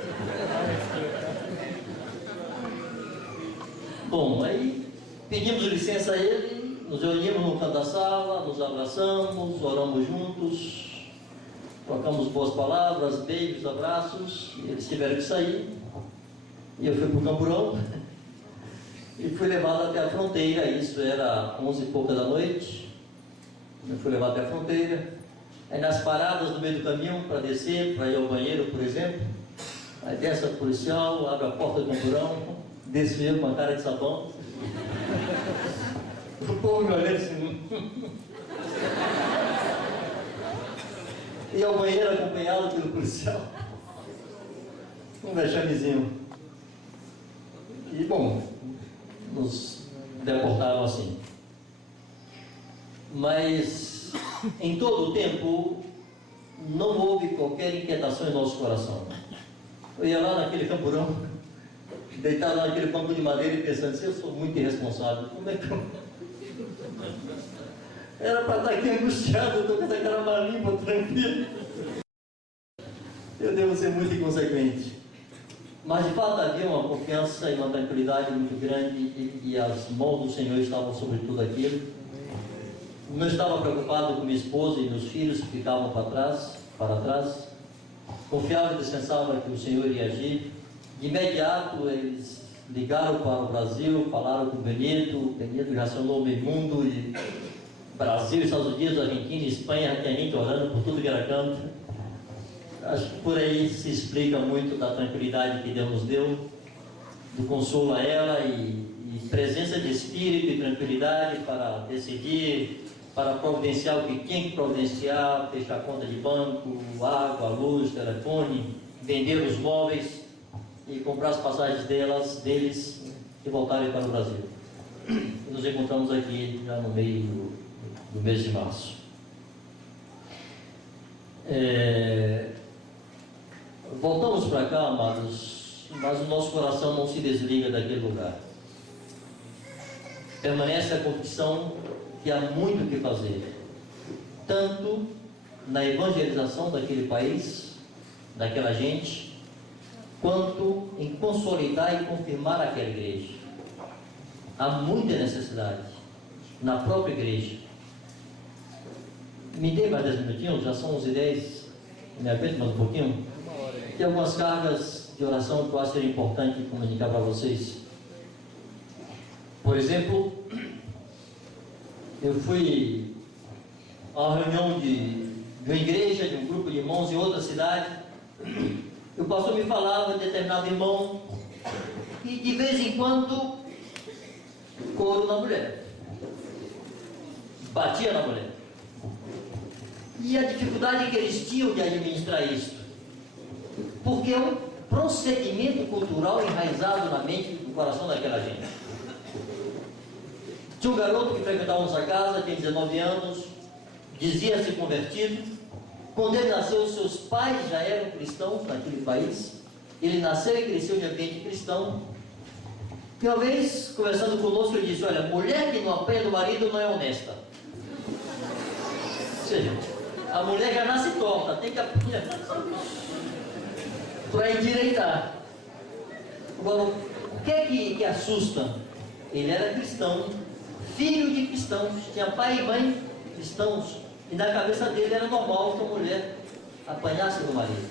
Bom, aí pedimos licença a ele, nos reunimos no canto da sala, nos abraçamos, oramos juntos, trocamos boas palavras, beijos, abraços, e eles tiveram que sair. E eu fui para o camburão e fui levado até a fronteira. Isso era 11 e pouca da noite. Eu fui levado até a fronteira. Aí nas paradas no meio do caminho para descer, para ir ao banheiro, por exemplo, aí desce a policial, abre a porta do camburão, desço eu com a cara de sabão. O povo me olhando assim. E ao banheiro acompanhado pelo policial. Um vexamezinho. E bom, nos deportaram assim. Mas em todo o tempo não houve qualquer inquietação em nosso coração. Eu ia lá naquele camburão, deitado naquele banco de madeira e pensando assim, eu sou muito irresponsável, como é que eu... Era para estar aqui angustiado, eu estou com essa cara mais limpa, tranquila. Eu devo ser muito inconsequente. Mas de fato havia uma confiança e uma tranquilidade muito grande e as mãos do Senhor estavam sobre tudo aquilo. Não estava preocupado com minha esposa e meus filhos que ficavam para trás. Confiava e descansava que o Senhor ia agir. De imediato eles ligaram para o Brasil, falaram com o Benito já acionou o meio mundo, e Brasil, Estados Unidos, Argentina, Espanha, já tem gente orando por tudo que era canto. Acho que por aí se explica muito da tranquilidade que Deus nos deu, do consolo a ela e presença de espírito e tranquilidade para decidir, para providenciar o que tinha que providenciar, fechar conta de banco, água, luz, telefone, vender os móveis e comprar as passagens deles e voltarem para o Brasil. E nos encontramos aqui já no meio do mês de março. Voltamos para cá, amados, mas o nosso coração não se desliga daquele lugar. permanece a convicção que há muito o que fazer, tanto na evangelização daquele país, daquela gente, quanto em consolidar e confirmar aquela igreja. Há muita necessidade na própria igreja. Me dê mais 10 minutinhos, já são 11h10, me aguento mais um pouquinho. Tem algumas cargas de oração que eu acho que seria importante comunicar para vocês. Por exemplo, eu fui a uma reunião de uma igreja, de um grupo de irmãos em outra cidade. O pastor me falava de determinado irmão e de vez em quando couro na mulher, batia na mulher, e a dificuldade que eles tinham de administrar isso, porque é um procedimento cultural enraizado na mente e no coração daquela gente. Tinha um garoto que frequentava nossa casa, tinha 19 anos, dizia-se convertido. Quando ele nasceu, seus pais já eram cristãos naquele país. Ele nasceu e cresceu em ambiente cristão. E uma vez, conversando conosco, ele disse: olha, mulher que não apanha do marido não é honesta. Ou seja, a mulher já nasce torta, tem que apanhar para endireitar. Agora, o que é que assusta? Ele era cristão, filho de cristãos, tinha pai e mãe cristãos, e na cabeça dele era normal que a mulher apanhasse do marido.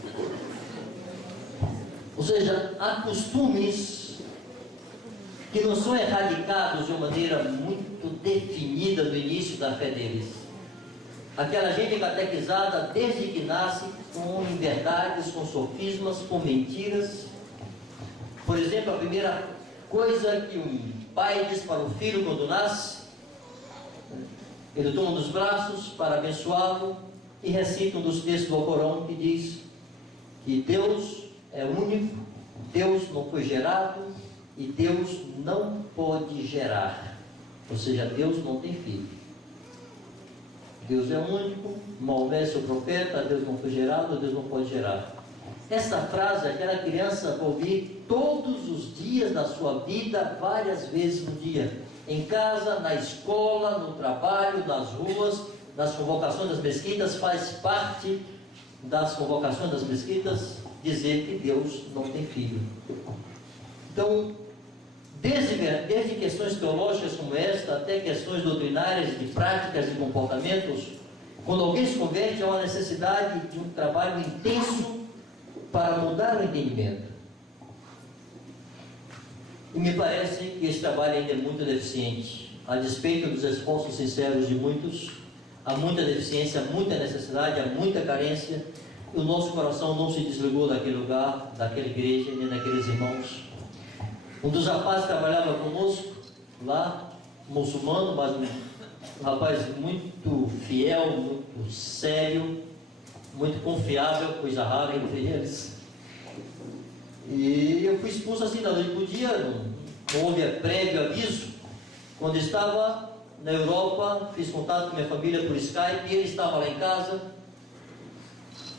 Ou seja, há costumes que não são erradicados de uma maneira muito definida no início da fé deles. Aquela gente catequizada desde que nasce com inverdades, com sofismas, com mentiras. Por exemplo, a primeira coisa que um pai diz para o filho quando nasce, ele toma nos braços para abençoá-lo e recita um dos textos do Alcorão que diz que Deus é único, Deus não foi gerado e Deus não pode gerar. Ou seja, Deus não tem filho. Deus é único, Maomé é seu profeta, Deus não foi gerado, Deus não pode gerar. Essa frase aquela criança vai ouvir todos os dias da sua vida, várias vezes no dia. Em casa, na escola, no trabalho, nas ruas, nas convocações das mesquitas, faz parte das convocações das mesquitas dizer que Deus não tem filho. Então, desde questões teológicas como esta, até questões doutrinárias, de práticas e comportamentos, quando alguém se converte, há uma necessidade de um trabalho intenso para mudar o entendimento. E me parece que esse trabalho ainda é muito deficiente. A despeito dos esforços sinceros de muitos, há muita deficiência, muita necessidade, há muita carência, e o nosso coração não se desligou daquele lugar, daquela igreja, nem daqueles irmãos. Um dos rapazes trabalhava conosco lá, muçulmano, mas um rapaz muito fiel, muito sério, muito confiável, coisa rara entre eles. E eu fui expulso assim da noite do dia, não houve prévio aviso. Quando estava na Europa, fiz contato com minha família por Skype, e ele estava lá em casa,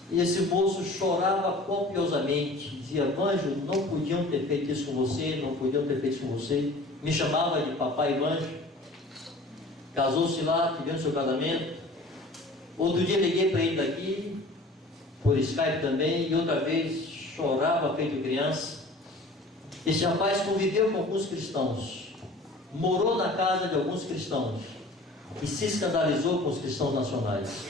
e esse moço chorava copiosamente, dizia: Vanjo, não podiam ter feito isso com você, não podiam ter feito isso com você. Me chamava de papai Vanjo. Casou-se lá, tivemos seu casamento. Outro dia liguei para ele daqui, por Skype também, e outra vez chorava feito criança. Esse rapaz conviveu com alguns cristãos, morou na casa de alguns cristãos e se escandalizou com os cristãos nacionais.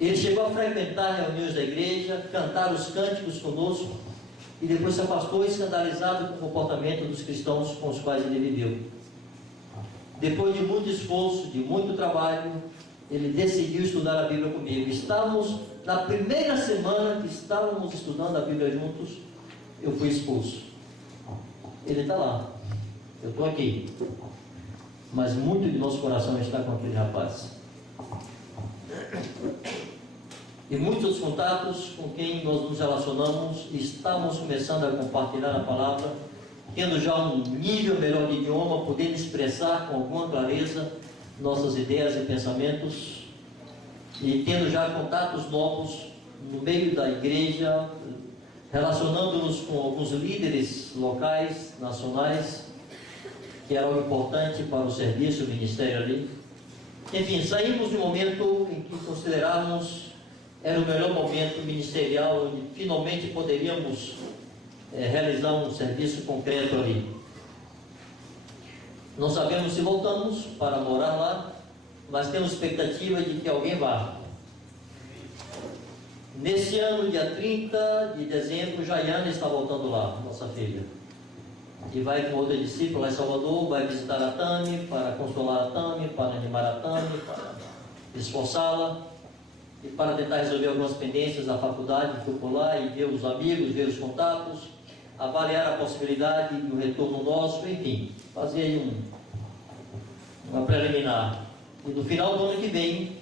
Ele chegou a frequentar reuniões da igreja, cantar os cânticos conosco e depois se afastou escandalizado com o comportamento dos cristãos com os quais ele viveu. Depois de muito esforço, de muito trabalho, ele decidiu estudar a Bíblia comigo. Estávamos na primeira semana que estávamos estudando a Bíblia juntos, eu fui expulso. Ele está lá, eu estou aqui, mas muito de nosso coração está com aquele rapaz. E muitos outros contatos com quem nós nos relacionamos, estamos começando a compartilhar a palavra, tendo já um nível melhor de idioma, podendo expressar com alguma clareza nossas ideias e pensamentos, e tendo já contatos novos no meio da igreja, relacionando-nos com alguns líderes locais, nacionais, que era algo importante para o serviço, o ministério ali. Enfim, saímos de um momento em que considerávamos era o melhor momento ministerial, onde finalmente poderíamos realizar um serviço concreto ali. Não sabemos se voltamos para morar lá, mas temos expectativa de que alguém vá. Nesse ano, dia 30 de dezembro, Jaiana está voltando lá, nossa filha. E vai com outra discípula lá em Salvador, vai visitar a Tami, para consolar a Tami, para animar a Tami, para esforçá-la, e para tentar resolver algumas pendências da faculdade, que por lá, e ver os amigos, ver os contatos, avaliar a possibilidade do retorno nosso, enfim, fazer aí uma preliminar. E no final do ano que vem,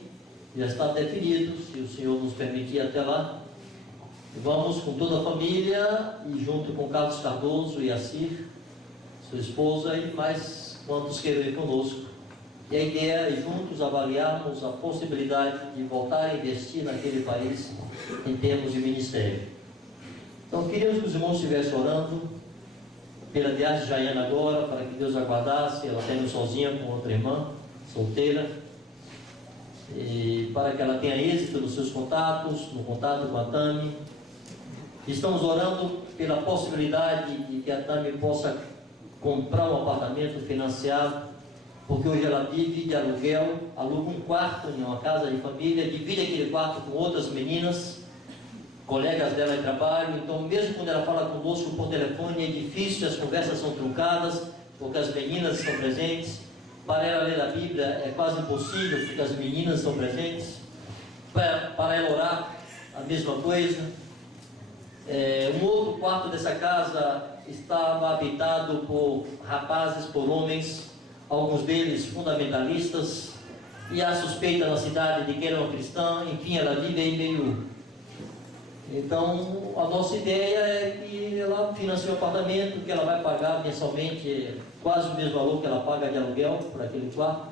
já está definido, se o Senhor nos permitir até lá, vamos com toda a família e junto com Carlos Cardoso e Assir, sua esposa, e mais quantos queiram ir conosco. E a ideia é juntos avaliarmos a possibilidade de voltar a investir naquele país em termos de ministério. Então queríamos que os irmãos estivessem orando pela viagem de Jaiana agora, para que Deus aguardasse, ela está indo sozinha com outra irmã, solteira, e para que ela tenha êxito nos seus contatos, no contato com a Tami. Estamos orando pela possibilidade de que a Tami possa comprar um apartamento financiado, porque hoje ela vive de aluguel, aluga um quarto em uma casa de família, divide aquele quarto com outras meninas, colegas dela de trabalho. Então mesmo quando ela fala conosco por telefone é difícil, as conversas são truncadas, porque as meninas estão presentes. Para ela ler a Bíblia é quase impossível, porque as meninas estão presentes. Para ela orar, a mesma coisa. Um outro quarto dessa casa estava habitado por rapazes, por homens, alguns deles fundamentalistas, e há suspeita na cidade de que ela é uma cristã. Enfim, ela vive aí meio... Então, a nossa ideia é que ela financie um apartamento, que ela vai pagar mensalmente quase o mesmo valor que ela paga de aluguel por aquele quarto.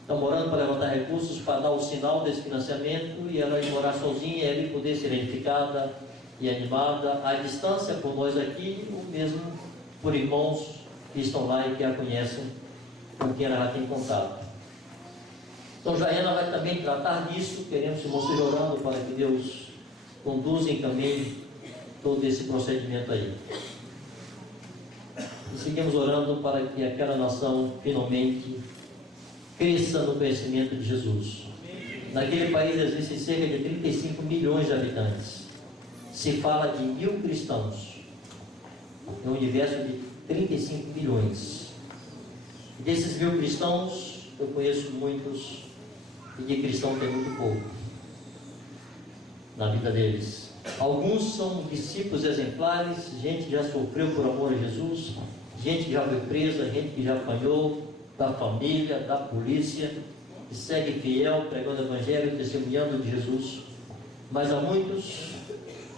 Estamos orando para levantar recursos para dar o sinal desse financiamento e ela ir morar sozinha, ela poder ser edificada e animada à distância por nós aqui, ou mesmo por irmãos que estão lá e que a conhecem, com quem ela já tem contato. Então Jaiana vai também tratar disso. Queremos que você orando para que Deus conduza e encaminhe todo esse procedimento aí. E seguimos orando para que aquela nação finalmente cresça no conhecimento de Jesus. Naquele país existem cerca de 35 milhões de habitantes. Se fala de 1.000 cristãos. É um universo de 35 milhões. E desses 1.000 cristãos, eu conheço muitos, e de cristão tem muito pouco na vida deles. Alguns são discípulos exemplares, gente que já sofreu por amor a Jesus, gente que já foi presa, gente que já apanhou da família, da polícia, que segue fiel, pregando o Evangelho, testemunhando de Jesus. Mas há muitos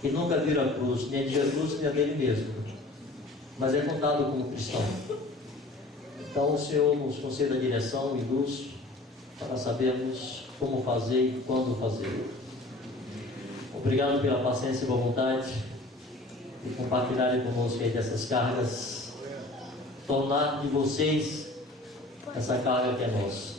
que nunca viram a cruz, nem de Jesus, nem a dele mesmo, mas é contado como cristão. Então o Senhor nos conceda direção e luz para sabermos como fazer e quando fazer. Obrigado pela paciência e boa vontade e compartilharem conosco aí dessas cargas, tornar de vocês essa carga que é nossa.